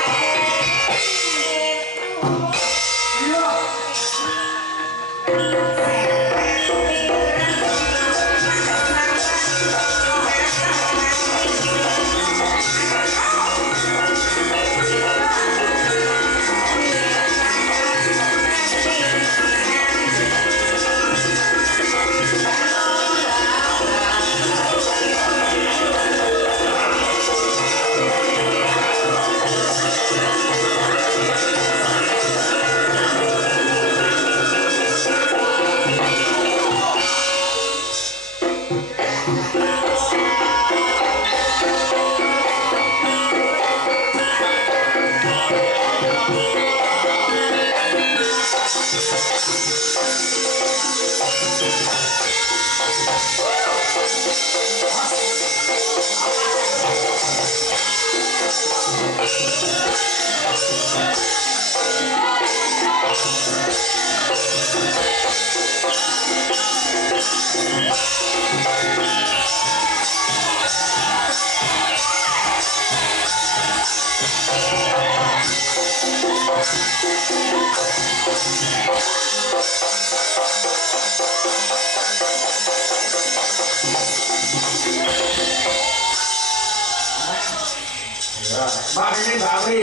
Mbak ini Mbak Pri.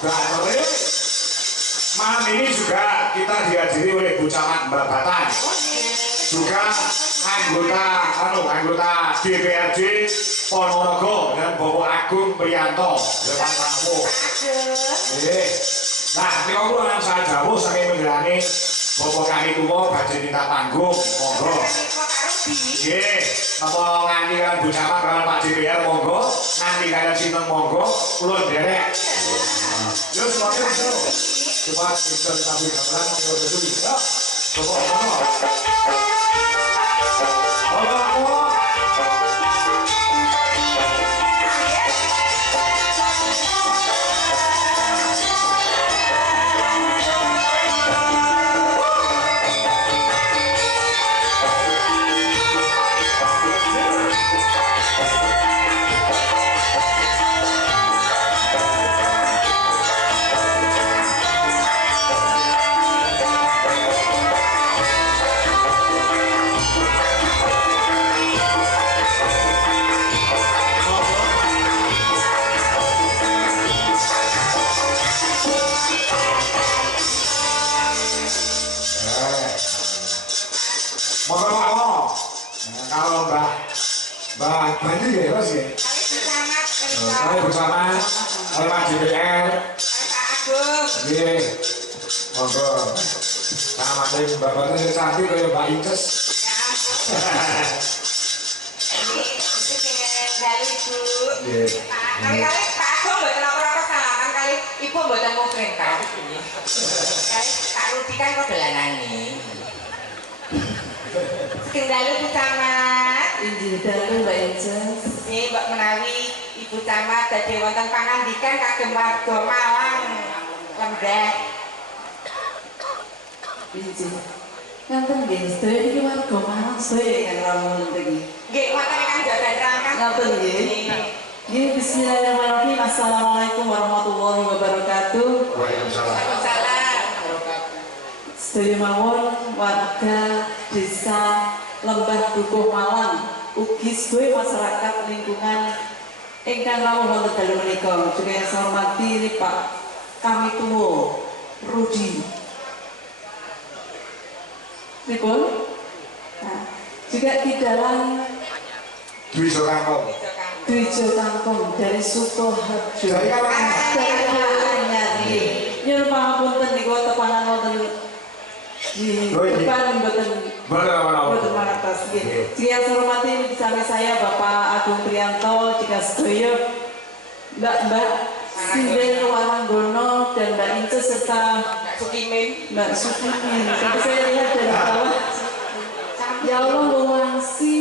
Mbak Pri. Malam ini juga kita dihadiri oleh Bu Camat Mbak Batan. Juga anggota DPRD Ponorogo dan Bapak Agung Priyanto. Dewan tamu. Nah, ini aku akan saya jauh saking menjalani Bapak kami tua badhe minta panggung, monggo. Nggih, apa nganti kan Bu Camat kalian Pak DPR monggo, nganti kalian sinten monggo, kula derek. Yo semoga itu. Coba kita tapi gamelan yo dulu ya. Coba monggo. Monggo. Kalau Mbak Bandi ya Mas ya? Kali bersama oleh Pak DPR. Iya, monggo. Sama saya Mbak Bandi cantik kayak Mbak Inces. Dari Ibu. Kali-kali Pak Agung buat apa-apa salaman kali Ibu buat mau perintah. Kali Pak Rudi kan kok dolanane. Kendali Bu Camat. Injil dalu Mbak Inces. Ini Mbak menawi Ibu Camat dadi wonten pangandikan kagem warga Malang Lembeh. Injil. Ngaten nggih, sedaya iki warga Malang sedaya ingkang rampung niki. Nggih, wonten ingkang jaga rangkang. Ngaten nggih. Nggih, bismillahirrahmanirrahim. Assalamualaikum warahmatullahi wabarakatuh. Waalaikumsalam. Sedaya mawon warga desa Lembah Dukuh Malang, ugi sedaya masyarakat lingkungan ingkang rawuh wonten dalu menika. Juga yang saya hormati Pak Kami Tuwo Rudi. Pripun? Nah, juga di dalam Dwijo Kangkong. Dwijo Kangkong dari Sukoharjo. Dari kawan. Dari Nyari. Nyuwun pangapunten niku tepanan wonten di depan mboten marakas nggih. Jika saya hormati bersama saya Bapak Agung Priyanto, jika sedaya Mbak Sinden Waranggono dan Mbak Inces serta Mbak Sukimin. Tapi saya lihat dari bawah, ya Allah luangsi.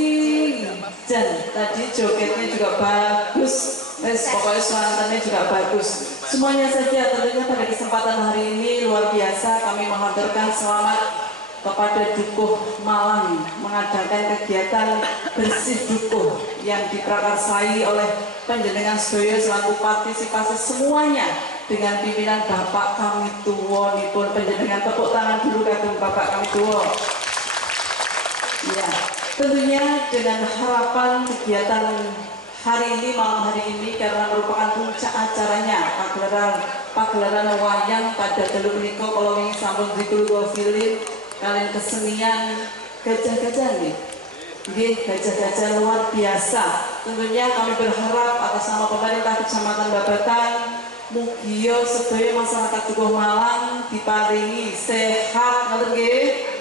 Dan tadi jogetnya juga bagus. Pokoknya suaranya juga bagus. Semuanya saja tentunya pada kesempatan hari ini luar biasa kami menghaturkan selamat kepada Dukuh Malang mengadakan kegiatan bersih Dukuh yang diprakarsai oleh panjenengan sedaya selaku partisipasi semuanya dengan pimpinan Bapak Kami Tuwo nipun panjenengan tepuk tangan dulu kagem Bapak Kami Tuwo. Ya, tentunya dengan harapan kegiatan hari ini, malam hari ini karena merupakan puncak acaranya pagelaran wayang pada dalu menika kalau ingin sampun dikeluarga film kalian kesenian gajah-gajah nih. Nggih, gajah-gajah luar biasa. Tentunya kami berharap atas nama pemerintah Kecamatan Babatan mugia sedaya masyarakat Dukuh Malang diparingi sehat ngoten nggih.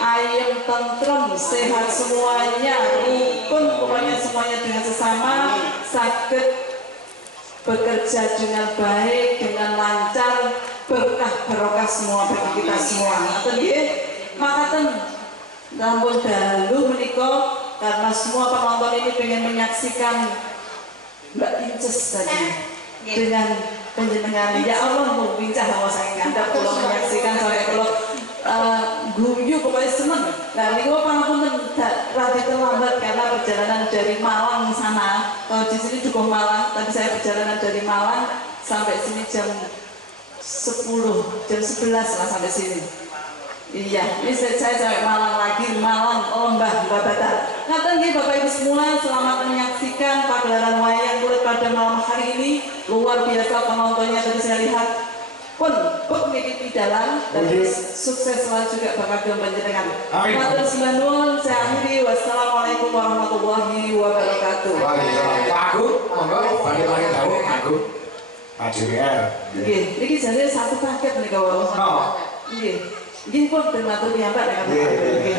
Ayam tentrem, sehat semuanya, rukun pokoknya semuanya dengan sesama, sakit bekerja dengan baik, dengan lancar, berkah barokah semua bagi kita semua. Ngaten nggih. Makaten Namun dahulu menikah karena semua penonton ini pengen menyaksikan Mbak Inces tadi dengan penjenengan. Ya Allah mau bincang sama saya ngandap kalau menyaksikan sampai kalau guyu pokoknya seneng. Nah ini kok pangapunten rada terlambat karena perjalanan dari Malang sana. Kalau di sini cukup Malang, tadi saya perjalanan dari Malang sampai sini jam 10, jam 11 lah sampai sini. Iya, ini saya sampai Malang lagi, Malang, oh Mbah Batar. Ngaten nggih Bapak Ibu semua, selamat menyaksikan pagelaran wayang kulit pada malam hari ini. Luar biasa penontonnya tadi saya lihat. Pun niki dalam dan sukses selalu juga Bapak Ibu panjenengan. Matur sembah nuwun, saya akhiri. Wassalamualaikum warahmatullahi wabarakatuh. Waalaikumsalam. Pak Agung, monggo balik-balik dawuh Agung. Pak JR. Nggih, iki jane satu paket nika wae. Nggih. Nggih pun matur piyambak nek nggih.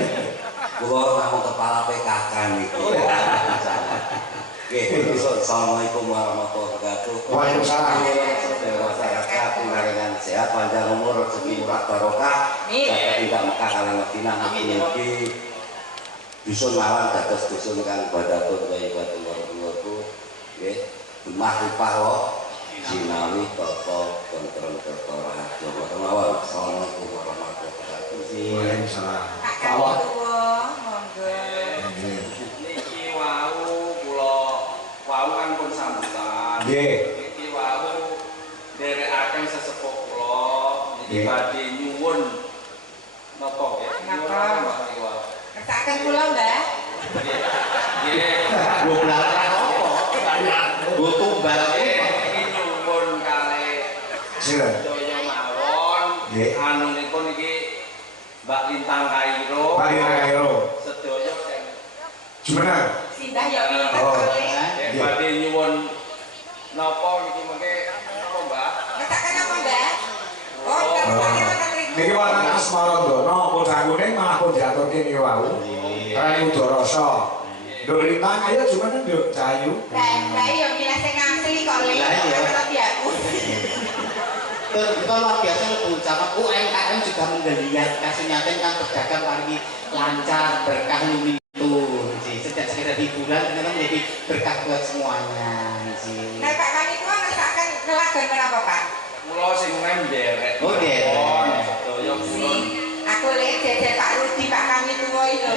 Kula namung kepala PKK niku. Nggih, assalamualaikum warahmatullahi wabarakatuh. Waalaikumsalam. Masyarakat pinaringan sehat, panjang umur, rezeki murah barokah. Saya tidak Mekah kalang Madinah mugi dusun Malang dados dusun kang badatun kaya batu warga-warga. Nggih, gemah rupah lo sinawi toto tentrem toto rahasia mawon. Assalamualaikum warahmatullahi wabarakatuh. Waalaikumsalam. Awak monggo. Niki wau kan pun sambutan. Nggih. Niki wau derekaken sesepuh kula niki badhe nyuwun napa nggih? Napa? Niki wau. Kersaken kula, Mbah. Nggih. Lho belaran apa? Nggo tumbal Niki nyuwun kalih Silakan. sedaya mawon. Nggih. Anu niku niki Mbak Lintang Kairo. Pak Kairo. Sedaya kan Gimana? Sindah ya pinter Oh. kali. nggih badhe nyuwun napa niki mengke napa Mbak? Kersaken apa, Mbah? Oh, kersaken wonten mriku. Niki wonten Asmarandono, Polda Kuning malah pun diaturke niki wau. Rani Udarasa. Nduk Lintang ayo gimana Nduk Cahayu? Lah iya milih sing asli kok Le. Lah iya. Tapi aku. Kita luar biasa mengucapkan UMKM juga menggeliat kasunyatan kan pedagang paling lancar berkah itu sejak sekitar hiburan ternyata menjadi berkah buat semuanya sih. Nah, Pak Kani itu ngersaken nelagon menapa, Pak? Kula sing nderet. Oh, nderet. Sedaya kula. Aku Le jajal Pak Rudi Pak Kani tuwa iki lho.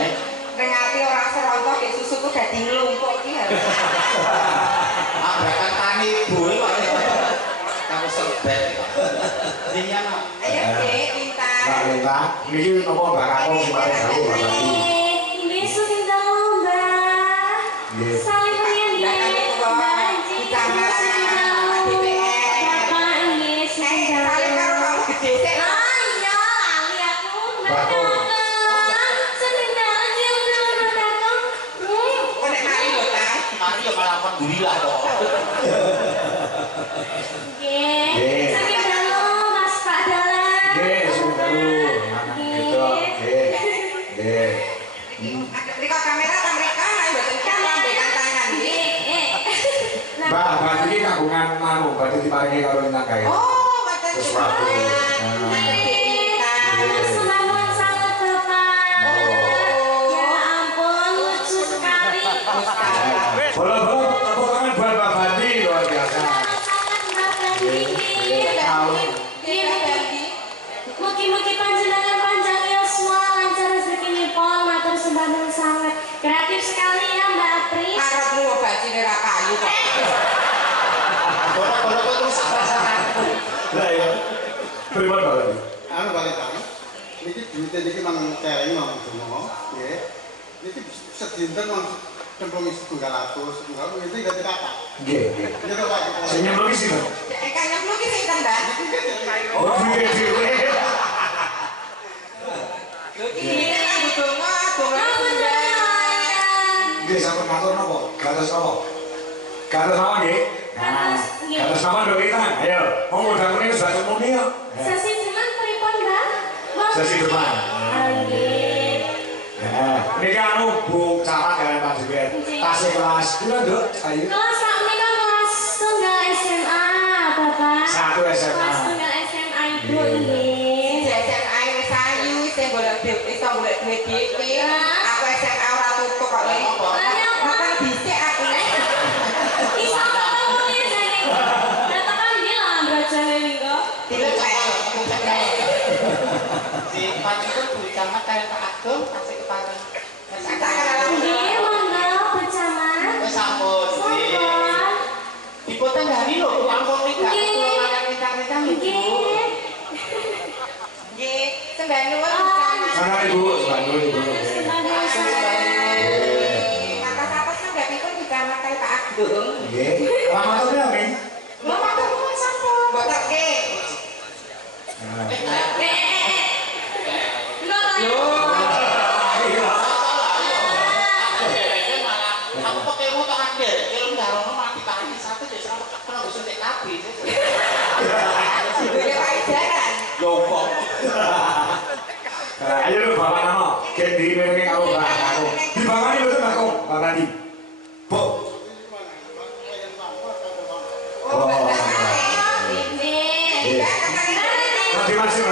Nengati orang serontok ke susuku dadi nglumpuk iki lho. Abrakan tani bul kamu sebet. Iya no. Ayo Dek, pintar. Mbak Lintang, niki napa Mbak Kakung sing paling jauh Mbak Kakung? Ini sudah lomba. Nggih. Saling penyanyi. Mbak Kani tuwa di kamar DPR. Bapak ini sudah. Kali karo kamu gede sik. Ah iya, lali aku. Bakung. Sebentar aja udah datang. Kok nek mari lho, Ta. Mari ya malah alhamdulillah toh. Oke. Sebentar lo, Mas Pak Dalan. Nggih, sudah dulu. Anak itu. Nggih. Nggih. Riko kamera ta mereka nek mboten kan lambekan tangan nggih. Mbak, Mbak iki kagungan anu, badhe diparingi karo Lintang Kairo. Oh, mboten. Sesuatu. Selamat sangat Bapak. Ya ampun, lucu sekali. Bola-bola tepuk tangan buat Mbak Bandi luar biasa. Selamat sangat Mbak Bandi. Mugi-mugi panjenengan panjang yuswa, lancar rezekinipun, matur sembah nuwun sangat. Kreatif sekali ya Mbak Apri. Arep lu bajine ra kayu kok. Bola-bola terus apa-apa. Lah ya. Pripun Mbak Bandi? Anu balik kami, niki duitnya niki mang celeng mang dungo, ya. Niki sedinten mang cemplung isi tunggal itu ganti kata. Nggih, nggih. Ini tuh Pak. Sing nyemplung sih, Mbak. Kan nyemplung ki sinten, Mbak? Oh, dhewe-dhewe. Ini kan donga Nggih, sampun matur napa? Gatos napa? Gatos napa nggih? Nah, gatos napa Nduk Lintang? Ayo, monggo dakune wis batuk muni ya. Sesi depan pripun Mbak? Sesi depan. Nggih. Nah, niki anu Bu Camat kalian Pak Jiwer. Tasih kelas pira, Nduk? Ayo. Kelas sak menika kelas tunggal SMA, Bapak. Satu SMA. Kelas tunggal SMA Ibu nggih. jajan air sayu sing golek wis golek duit dhewe. Aku SMA ora tutuk kok le. Makan dhisik aku. Iso ketemu nih jane. Datakan dia lah brajane niku. Si Panjur duwe camat kaya Pak Agung kasih kepareng. Nggih, monggo bersama. Wis sampun, Dik. Dipotong hari lho, ampun nika. Kula makan nikah-nikah Nggih. Nggih, sembah nuwun bersama. Sana Ibu, Ibu. Atas-atas nggapipun dicamakai Pak Agung. Nggih. Ramatune amin. Lho matur nuwun sampun. Mboten Aku pakai motor akeh, kalau nggak rono mati tadi satu jadi sama pernah gue suntik kabeh. Boleh Pak Ijaran. Jompong. Ayo lu bapak nama, kendi mereka kalau mbak aku. Di bawah ini betul mbak Kong, mbak Nadi. Bu. Oh. Nanti masih.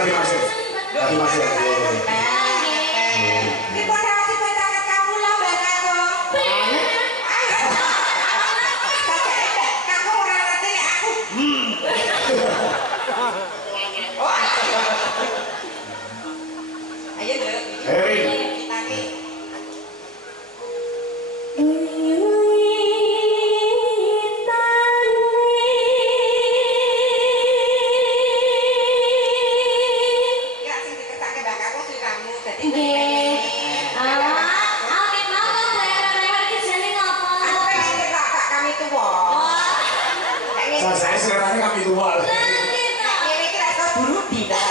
Saya sekarang kami tua. Ini kira Burudi dah.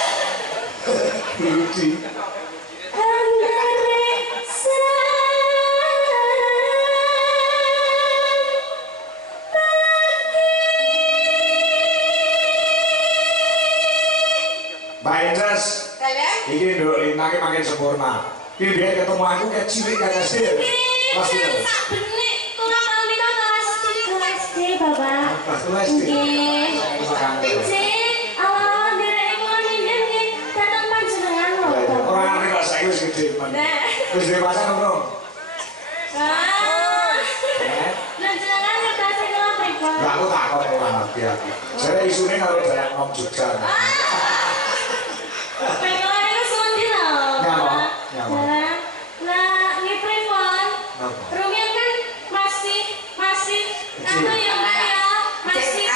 Burudi. Mbak Inces, ini dulu makin sempurna. Ini biar ketemu aku kayak cilik gak kasih. Pasti kan? Benih, kurang kali kan kelas Bapak. Kelas SD. Awal-awal dari mulai ini datang panjenengan loh. Orang aneh gak saya wis gede. Wis gede pasangan belum? Panjenengan ngerti kalau pripun? Enggak, aku takut orang ngerti aku. Saya isunya kalau jalan nom juga. Pengen itu semuanya loh. Nyawa. Nah, ini pripun? Rumian kan masih anu ya Mbak ya, masih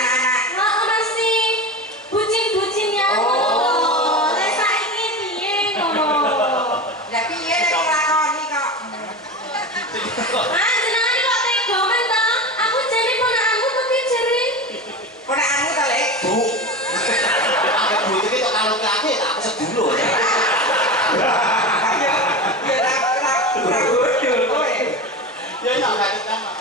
masih bucin ya. Lah saiki piye ngono? Lah piye nek nglakoni kok. Jenengan kok tega men to? Aku jane ponakanku mesti jere. Ponakanmu to, Lek? Bu. Agak butuh itu kalau ke aku ya tak peset dulu.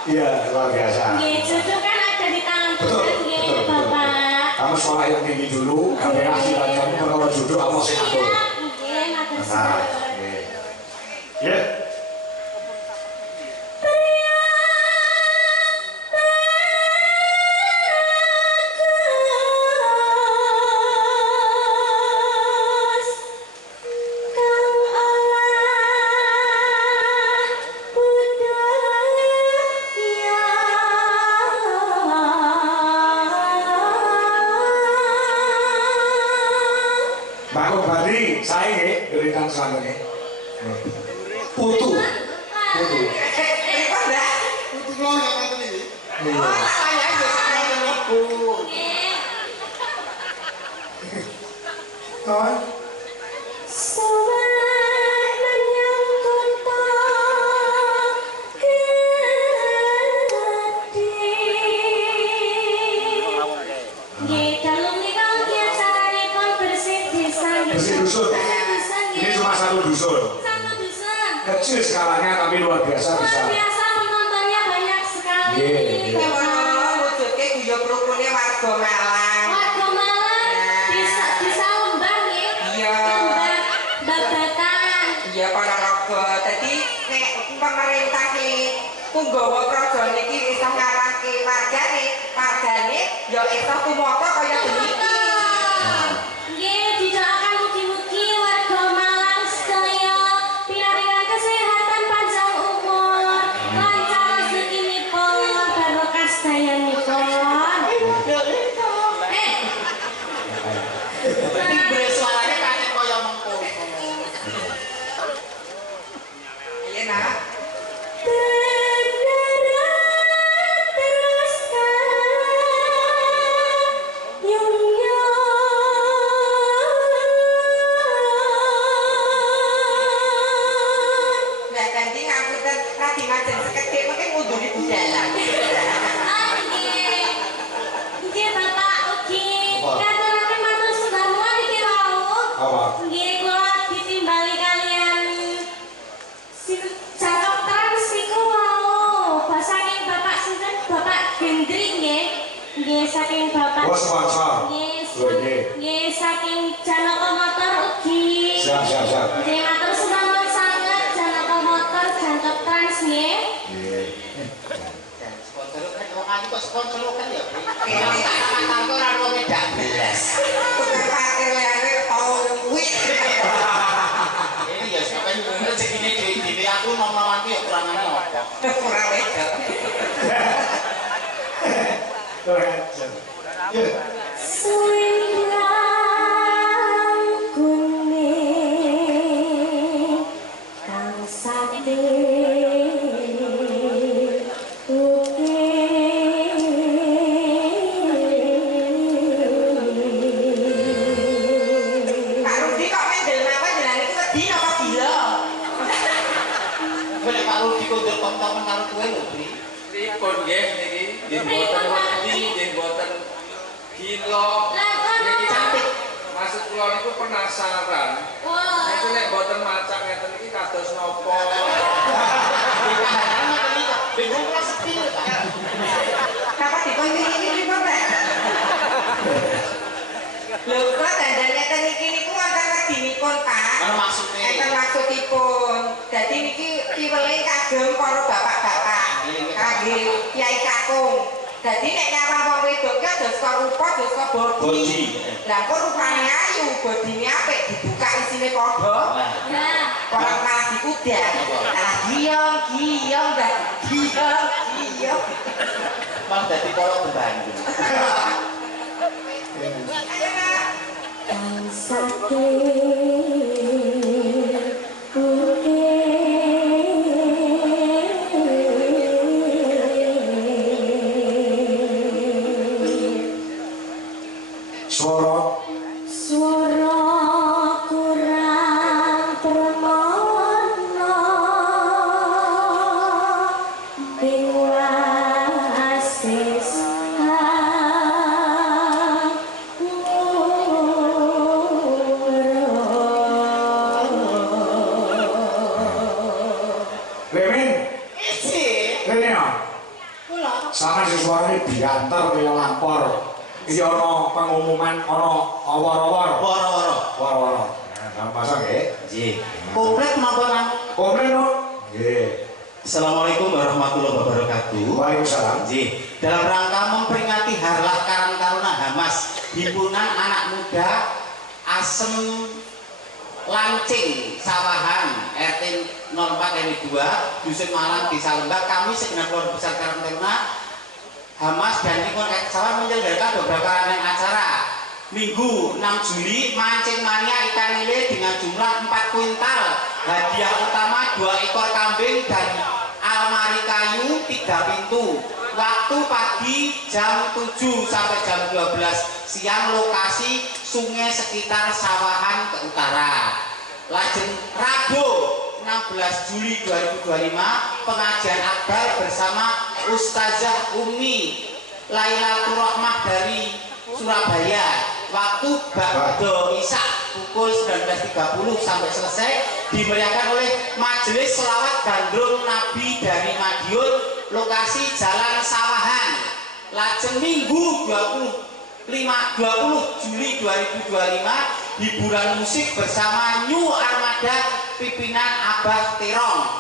Iya, luar biasa. Jodoh kan ada di tangan Tuhan, Bapak. Kamu sekolah yang tinggi dulu, kamu kasih kamu kalau jodoh kamu sih aku. Iya, matur suwun. Ya. Saya ini berikan selanjutnya. Putu. Putu lo nggak nonton ini? saya biasanya menipu. Kawan. Bersih dusun. Ini cuma satu dusun. Kecil skalanya tapi luar biasa bisa. Luar biasa penontonnya banyak sekali. Wujudnya guyub rukunnya warga Malang. Warga Malang bisa lembah ya. Iya. Lembah babatan. Iya Ponorogo. Jadi nek pemerintah ki Punggawa Praja niki iso ngarahke wargane ya iso kumoto kaya beniki. Nggih, didoakan mugi-mugi warga Malang sedaya Nggih saking Bapak. Oh, sponsor. Nggih saking Janaka Motor ugi. Siap. Nggih matur suwun sanget Janaka Motor jangkep trans nggih. Nggih. Sponsor kan wong aku kok sponsor kan ya. Mata-mata ora wong ndak belas. Tukang parkir lere tau kuwi. Ini ya sampeyan rezekine dhewe aku nom-noman ki ya kurangane apa. Ora wedok. Suwirang kuning kang sate Pak Rudi kok mendel mawon jenengan iki wedi apa gila? Boleh Pak Rudi kondur tom-toman karo kowe lho, Bri. Pripun nggih niki? Nggih mboten wedi, nggih mboten gila. Niki cantik. Maksud kula niku penasaran. Niku nek mboten macak ngeten iki kados napa? Bingung kok sepi lho, Pak. Kapan dikontingi iki Pak? Lho kok dandan ngeten iki niku wonten wedinipun Pak. Ana maksude. Enten maksudipun. Dadi niki piwele kagem para bapak-bapak. Kangge Kyai Kakung. Dadi nek nyawang wong wedok ki aja saka rupa, aja saka bodi. Lah kok rupane ayu, bodine apik dibuka isine padha. Nah, Orang malah dikudan. Nah, giong, dah giong. Malah dadi para pembanding. Ayo Nak. kang sate Suara kurang termono Wasis sama si suaranya diantar kaya lampor. Iki ana pengumuman ana awar-awar. War-war. Nah, masa nggih? Nggih. Komplit napa nang? Komplit no? Nggih. Assalamualaikum warahmatullahi wabarakatuh. Waalaikumsalam. Nggih. Dalam rangka memperingati Harlah Karang Taruna Hamas, himpunan anak muda Asem Lancing Sawahan RT 04 RW 2 Dusun Malang Desa Lembah, kami segenap keluarga besar Karang Taruna Hamas dan lingkungan Sawahan menyelenggarakan beberapa rangkaian acara. Minggu 6 Juli mancing mania ikan lele dengan jumlah 4 kuintal. Hadiah utama 2 ekor kambing dan almari kayu 3 pintu. Waktu pagi jam 7 sampai jam 12 siang, lokasi sungai sekitar Sawahan ke utara. Lajeng Rabu 16 Juli 2025 pengajian akbar bersama Ustazah Umi Lailatul Rahmah dari Surabaya. Waktu Ba'da Isya pukul 19.30 sampai selesai, dimeriahkan oleh Majelis Selawat Gandrung Nabi dari Madiun, lokasi Jalan Sawahan. Lajeng Minggu 20 Juli 2025 hiburan musik bersama New Armada pimpinan Abah Terong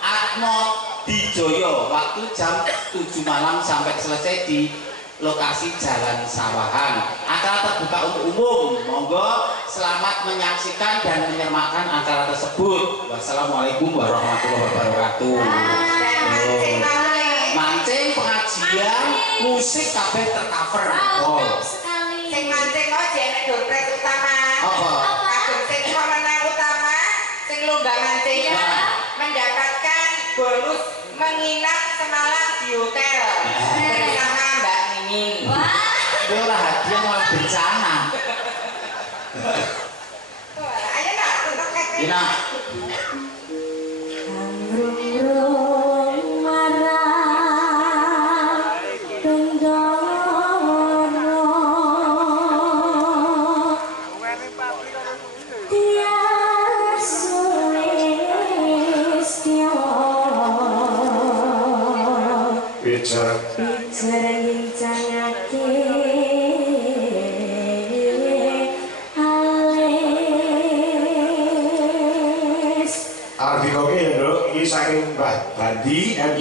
Atmo Dijoyo, waktu jam 7 malam sampai selesai di lokasi Jalan Sawahan. Acara terbuka untuk umum. Monggo selamat menyaksikan dan menyemakkan acara tersebut. Wassalamualaikum warahmatullahi wabarakatuh. Mancing, pengajian, musik kabeh tercover. sekali. Sing mancing kok jek dompet utama. Apa? Kagem sing pemenang utama, sing lomba mancing mendapatkan bonus menginap semalam di hotel bersama Mbak Mimin. Wah, Itu lah hadiah malah bencana. Ayo nak, tutup kek. Ina, Rung marang Bendoro Tias Sulistyo Bicara ngincangake alis. Arti kopi ya dok, ini saking Mbah Bandi MB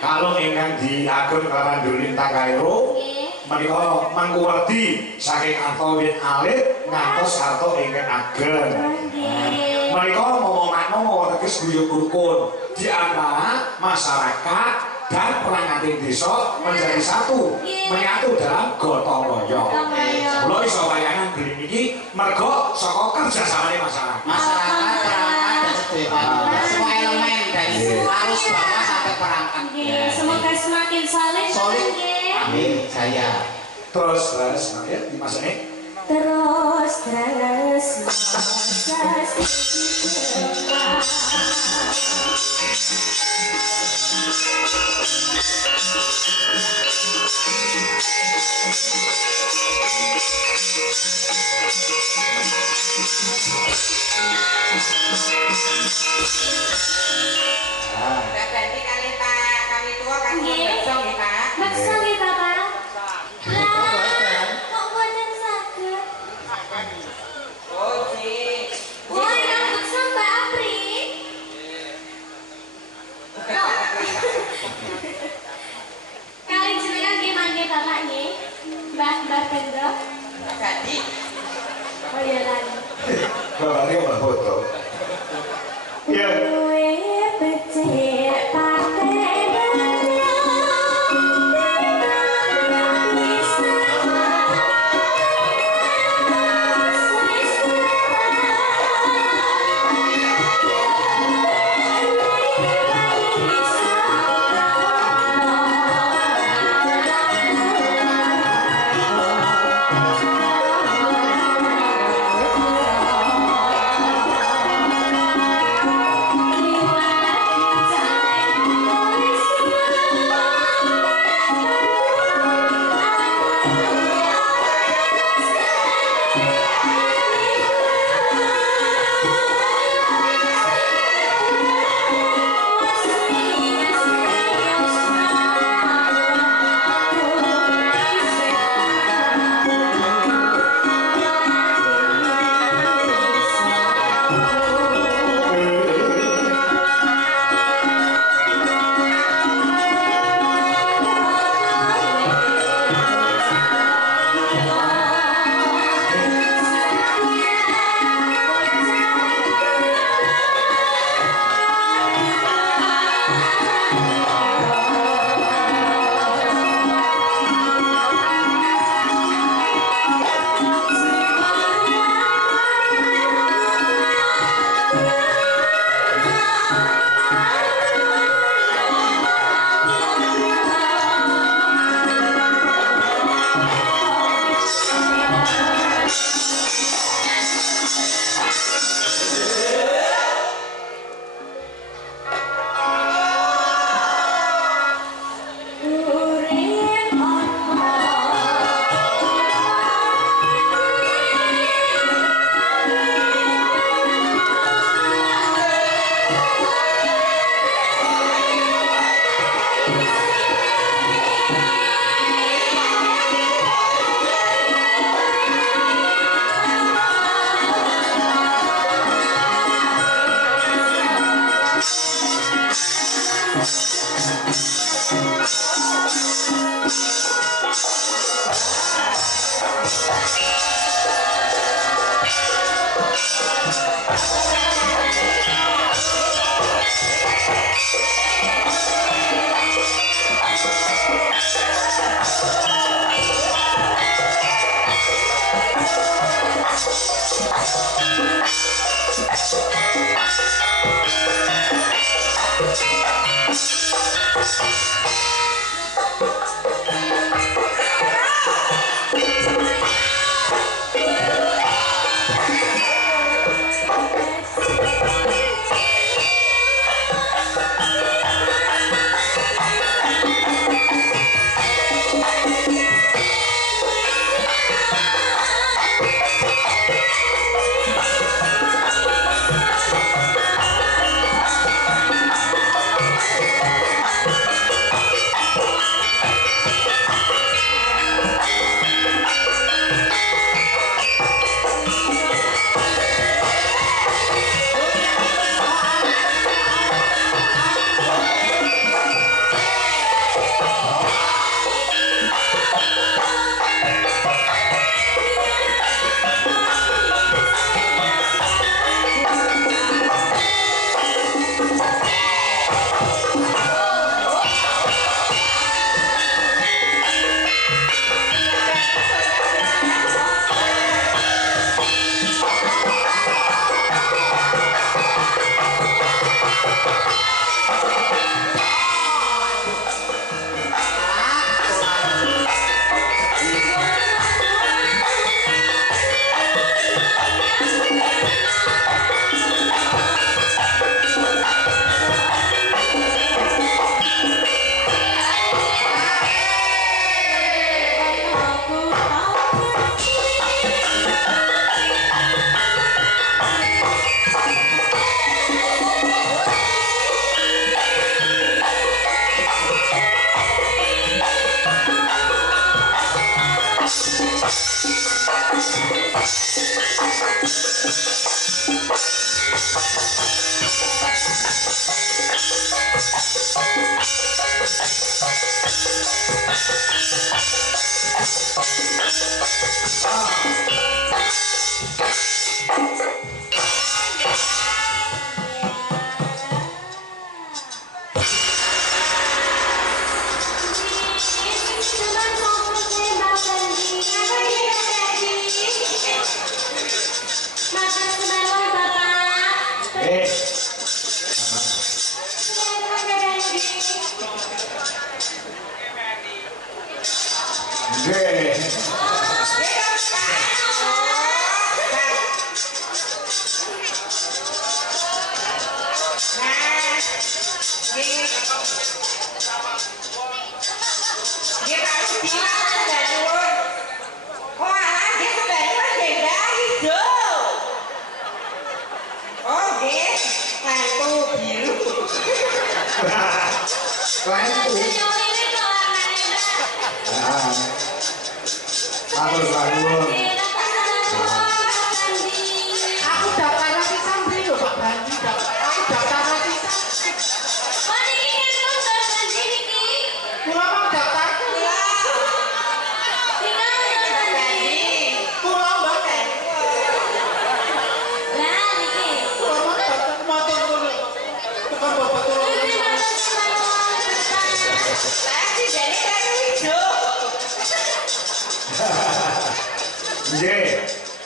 kalau ingkang diagun Karandulin Takairo menika mangkuwerdi saking Artowin Alit ngantos Arto ingkang ageng. Menika mau makna mau teges guyub rukun di antara masyarakat dan perangkat desa menjadi satu, menyatu dalam gotong royong. Kula iso bayangan gering iki mergo saka kerjasamane masyarakat. Masyarakat, perangkat dan sedaya semua elemen dari arus bawah sampai perangkat. Semoga semakin solid. Amin, saya. Terus ya Mas ini. Terus Udah ganti kali Pak, kami tua kan bersong ya Pak. Bersong ya Bapak. Lah, kok buatan sakit? Oh sih. Woi, yang bersong Mbak Apri. Kali jenengan gimana nggih Bapak nggih? Mbah Bendo. Ganti. Oh iya lagi. Bapaknya Mbak Foto. Ya.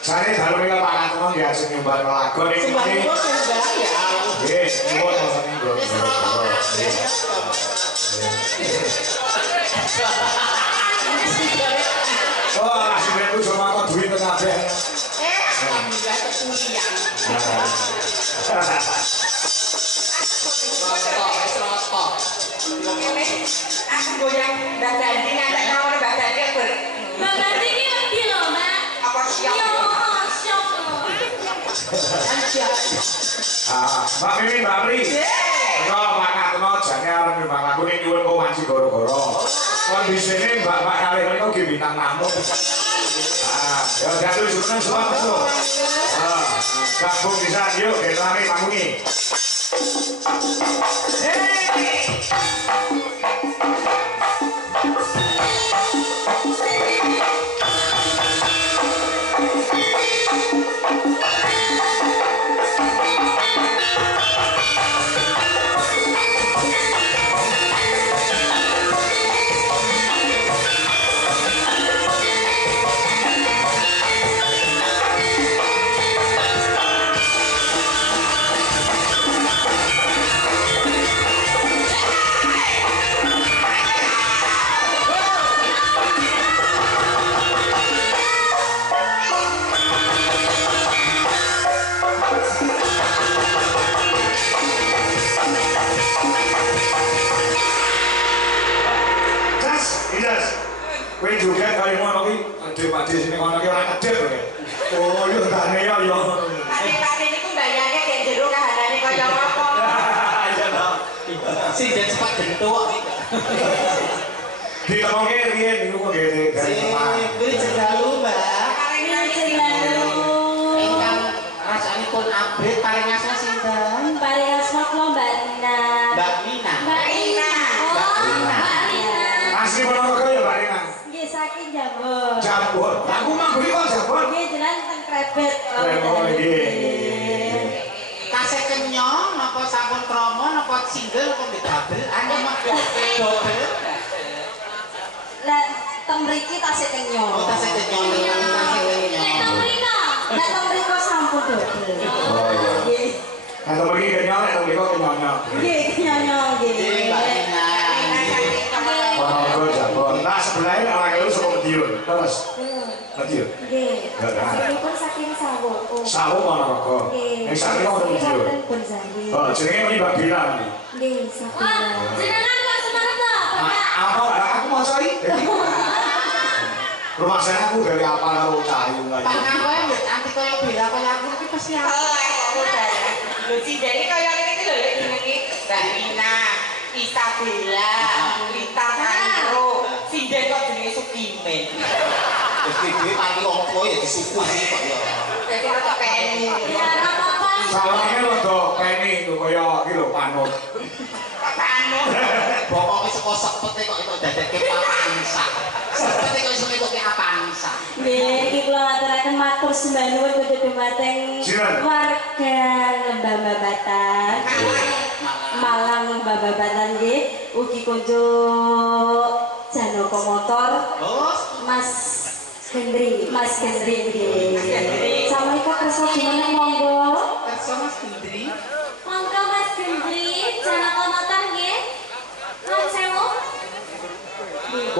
Saya kalau mereka makan teman dia senyumbar melakon ini. Oh, sebenarnya itu cuma kau duit tengah deh. Alhamdulillah kemuliaan. Rotok. Aku goyang Mbak Dandi, nanti nawar Mbak Dandi aku. Mbak Dandi ini lebih loh, Mbak. Apa siap? Siap loh. Mbak Mimi, Mbak Pri. Kalau makan teman, jangan memang aku ini nyuwun kau manci goro-goro. Kondisi Mbak kali ini kau bintang tamu. Ya jatuh sebenarnya semua masuk. Gabung bisa yuk, kita lari panggungnya. Kowe juga kali ngono ki, ade-ade sini ngono ki ora kedep kowe. Oh, yo ndane yo yo. Ade-ade niku mbayarke gek jero kahanane kaya apa? Iya to. Sing jan cepat gentuk iki. Ditemongke riyen niku kok gede gawe. Beli cedalu, Mbak. Ingkang rasanipun abrit paling asma sinten? paling asma kula Mbak Nina. Mbak Nina. Mbak Nina. Mbak Nina. Asli Ponorogo ya Mbak Nina. Nggih saking Jambon. Jambon. Aku mah beli kok Jambon. Nggih jenengan teng Krebet. Oh nggih. Kaset kenyong napa sampun promo napa single napa double? Ane mah double. Lah teng mriki tasih kenyong. Oh, tasih kenyong. Nek teng mriko sampun double. Oh iya. Nggih. Kalau pergi kenyang, kalau pergi kenyang. Nggih kenyong nggih. Mbak Nina. Ponorogo Jambon. Nah sebelahnya orang itu suka Madiun. Terus. Madiun. Nggih. Enggak ada. Sampun saking Sawo. Sawo Ponorogo. Nggih. Yang sakit orang Madiun. Bonjari. Oh, jenenge ini Mbak Bila nih. Nggih, sampun. Jenengan kok semangat to, Bapak? Apa? Aku mau cari. Rumah saya aku dari apa lalu cahayu lagi. Pak Ngakoy wis anti kaya Bella kaya aku iki pasti Oh, aku udah. Lho sindene kaya ngene iki lho lek jenenge Mbak Nina, Isabella, Lita Karo. Sinden kok jenenge Sukimen. Wis dhewe pati ompo teko ya disuku sih kok ya. Jadi rada peni. Ya ora apa-apa. Sawangane rada peni itu kaya iki lho panut. Panu. Bokoke saka sepete kok itu dadekke papansa. Sepete kok iso metuke apansa. Nggih, iki kula aturaken matur sembah nuwun kangge dumateng warga Lembah Babatan. Malang Lembah Babatan nggih, ugi kunjuk Janaka Motor. Mas Hendri nggih. Assalamualaikum kersa jumeneng monggo. Kersa Mas Hendri. Monggo Mas Gendri, Janaka Motor nggih. Nuwun sewu.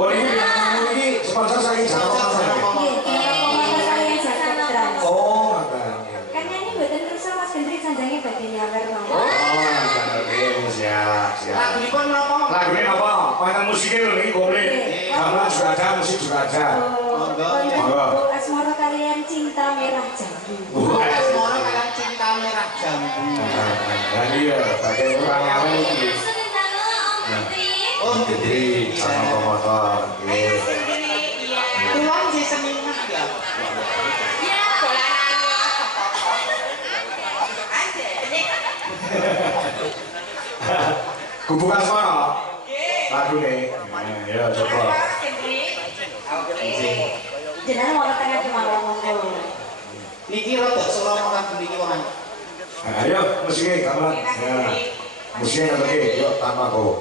Oh ini sponsor saking Janaka Motor. Nggih, Janaka Motor saya Jakarta Trans. Oh, makanya. Kan ini mboten kersa Mas Hendri sanjange badhe nyawer mawon. Oh, makanya. Siap. Lagunipun menapa? Lagunya apa? Mainan musiknya lho nih, boleh. Gamelan juga ada, musik juga ada. Bu Asmara kalian cinta merah jambu. Asmara kalian cinta merah jambu. Nah iya, bagian kurang awal ini. Oh, Gendri. Janaka Motor. Mas Gendri, iya. Kulon sih seniman ya. Ya. Gubuk Asmara. Lagu nih. Ya coba. Jenengan mau tengah di malam monggo. Niki rada selama kan niki wong. Ayo musiknya gamelan. Ya. Musiknya lagi, yuk tambah kok.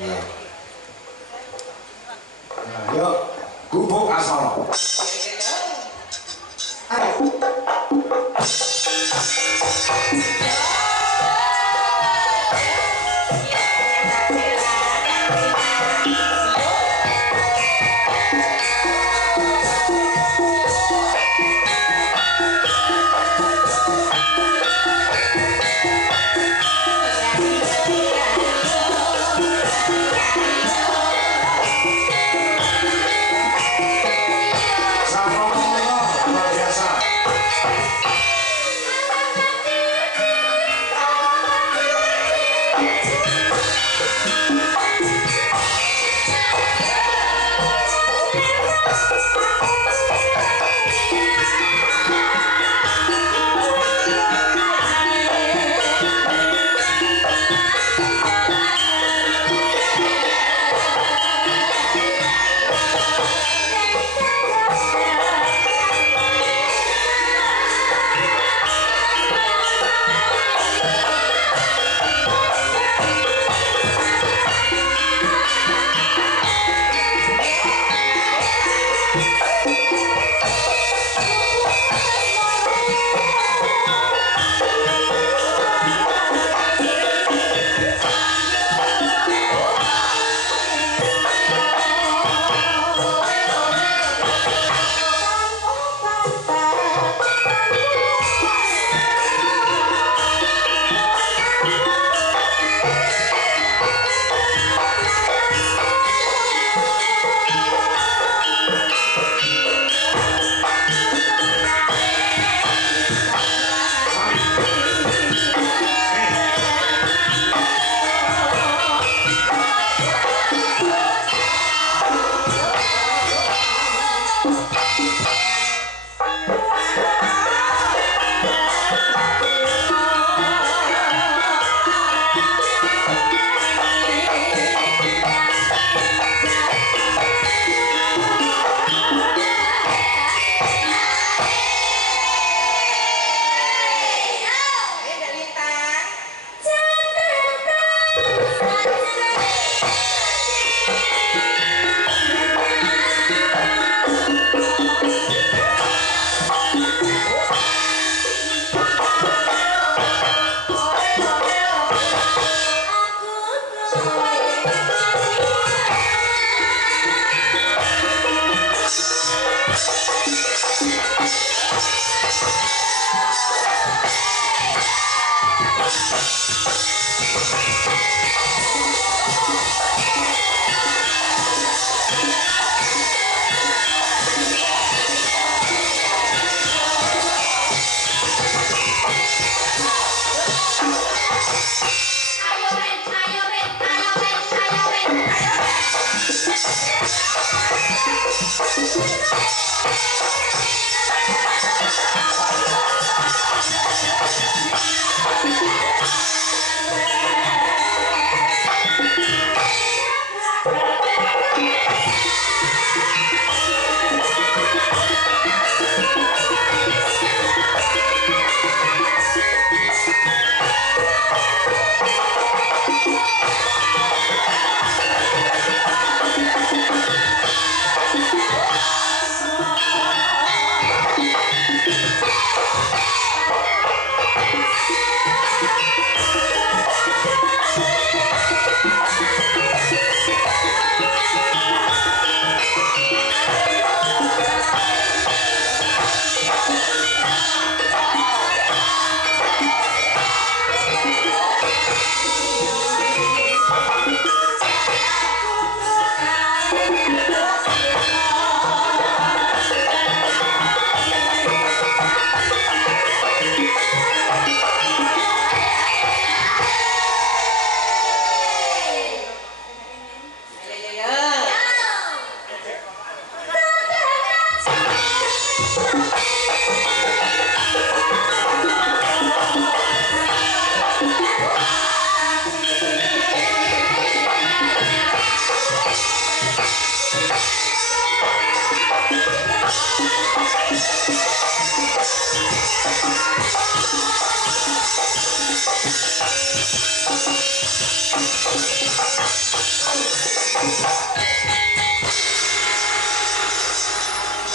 Ya. Nah, yuk Gubuk Asmara. Thank you.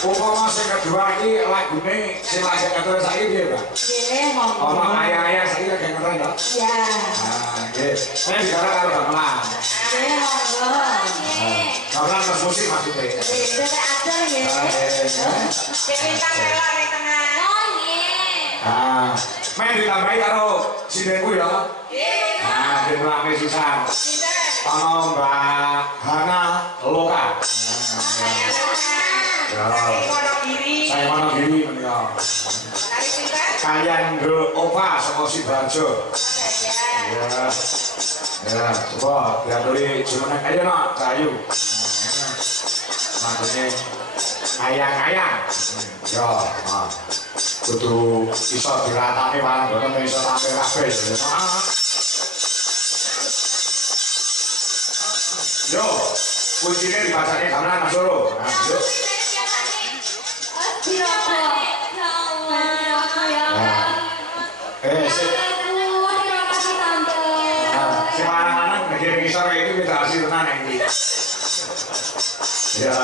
Umpama sing kedua iki lagune sing lagi ngetren saiki piye, Pak? Nggih, monggo. Ono ayah-ayah saiki lagi ngetren to? Iya. Nah, nggih. Saya bicara karo gamelan. Nggih, monggo. Gamelan terus musik maksudnya. Nggih, ada nggih. Bintang melok ning tengah. Oh nggih. Ah, main ditambahi karo sinenku ya. Nggih. Nah, di rame sisan. Pinten? Ono Mbak Hana Loka. Ya. Saya mana gini menika. Dari pinten? Kalian Ndro Opa sama si Barjo. Ya. Ya, coba diaturi jumeneng ayo nak Cahayu. Maksudnya ayang-ayang. Ya, nah. Kudu iso diratane Pak, ngono iso tampil kabeh. Yo, kuncinya dibacanya gamelan Mas Loro. Nah, yuk. Sip. Si lanang-lanang bagian ngisor itu kita hasil tenan iki. Ya.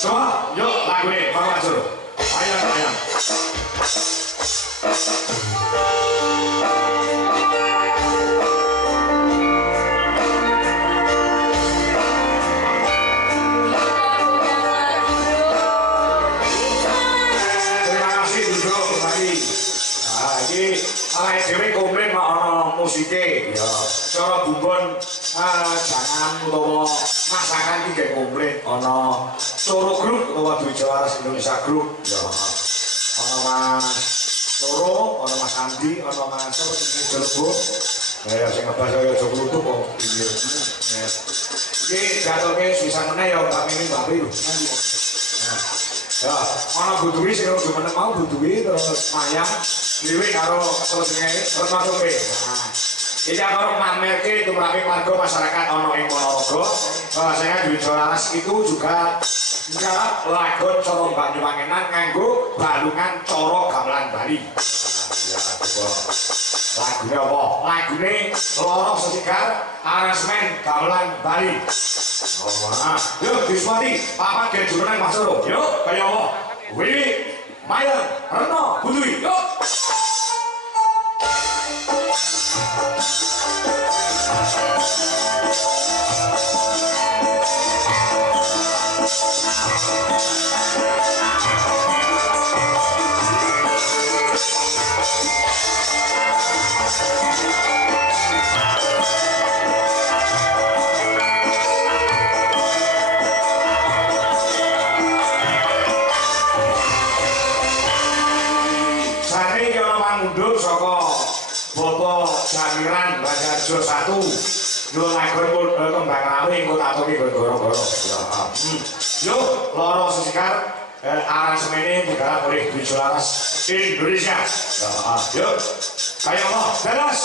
Coba, yuk lagu ini, Pak Masur. Ayang. Awake dhewe komplain mak ana musike ya. Cara bumbon jangan utawa masakan iki gak komplain ana Coro Group utawa Dwijawara Indonesia Group ya. Ana Mas Coro, ana Mas Andi, ana Mas sapa jenenge Jelebo. Ya sing ngebas kaya aja kluthuk kok. Iya. Iki jatuhke sisa meneh ya Mbak Mimin Mbak Pri. Ya, ana butuhi sing jumeneng mau butuhi terus mayang liwik karo selesai terus masuk ke. Nah, jadi kalau mamerke itu merapi warga masyarakat ono ing Ponorogo, bahwasanya Dwijawara itu juga lagon coro Banyuwangenan nganggo balungan coro gamelan Bali. Ya, coba lagunya apa? Lagunya Loro Sesigar aransemen gamelan Bali. Oh, nah, yuk diswati papat gen jumeneng Mas Loro. Yuk, kaya apa? Wiwi, Mayang, Reno, Butuhi, yuk. Sane ya mangundur saka Bapak Jamiran Banjarjo 1. Yo lagon kembang rawe engko tak toki goro-goro. Yo Loro Sesigar aransemene digarap oleh Dwijawara Indonesia. Yo kaya apa? Beres.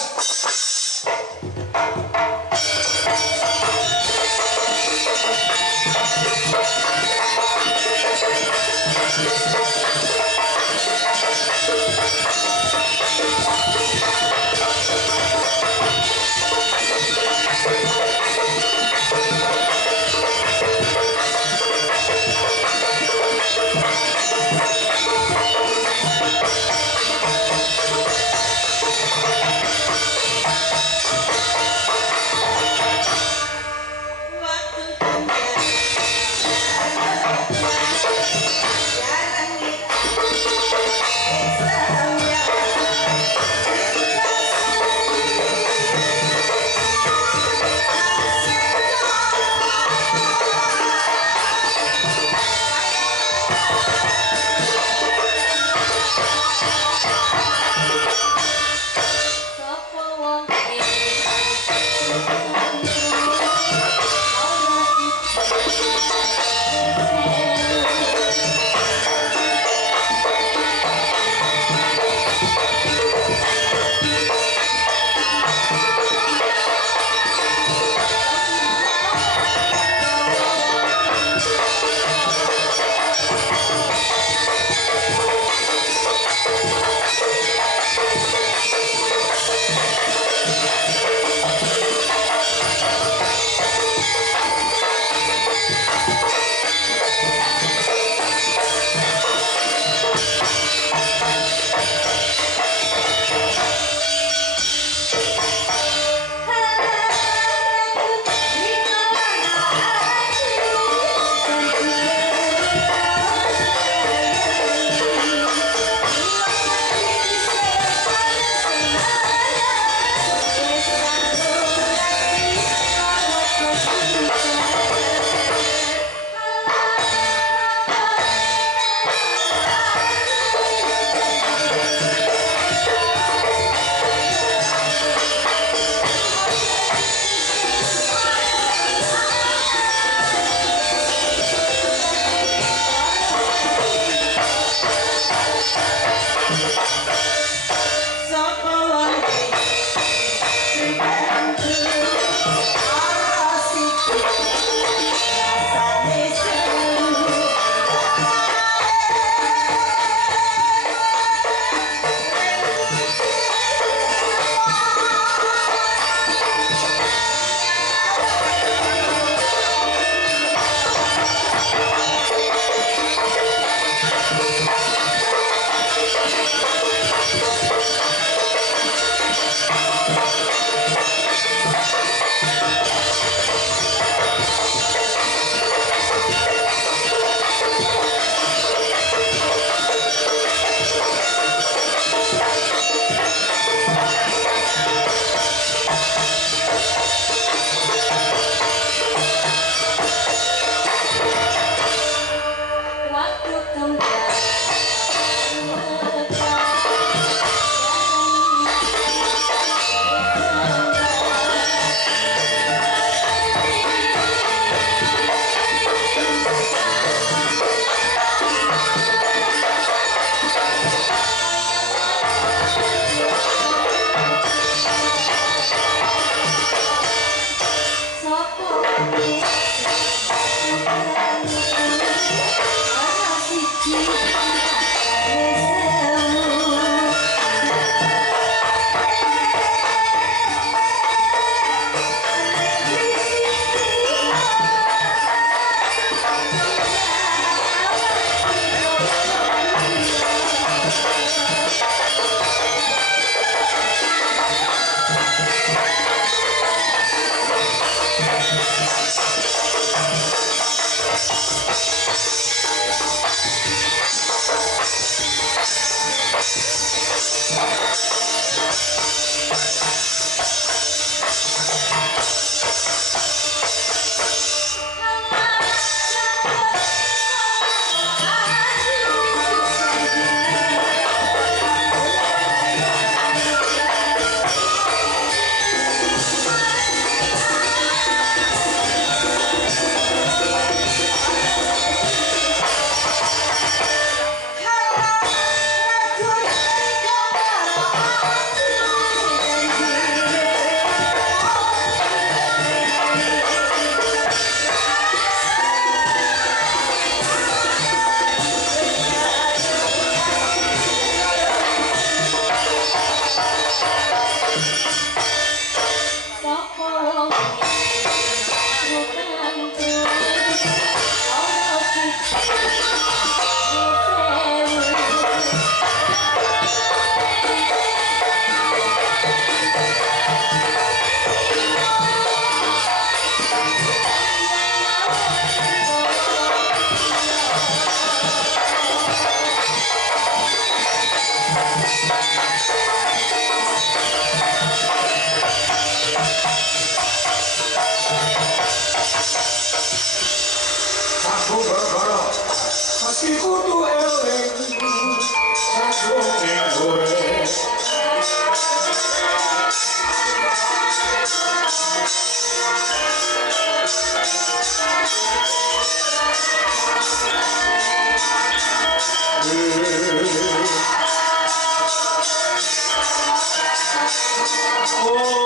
Oh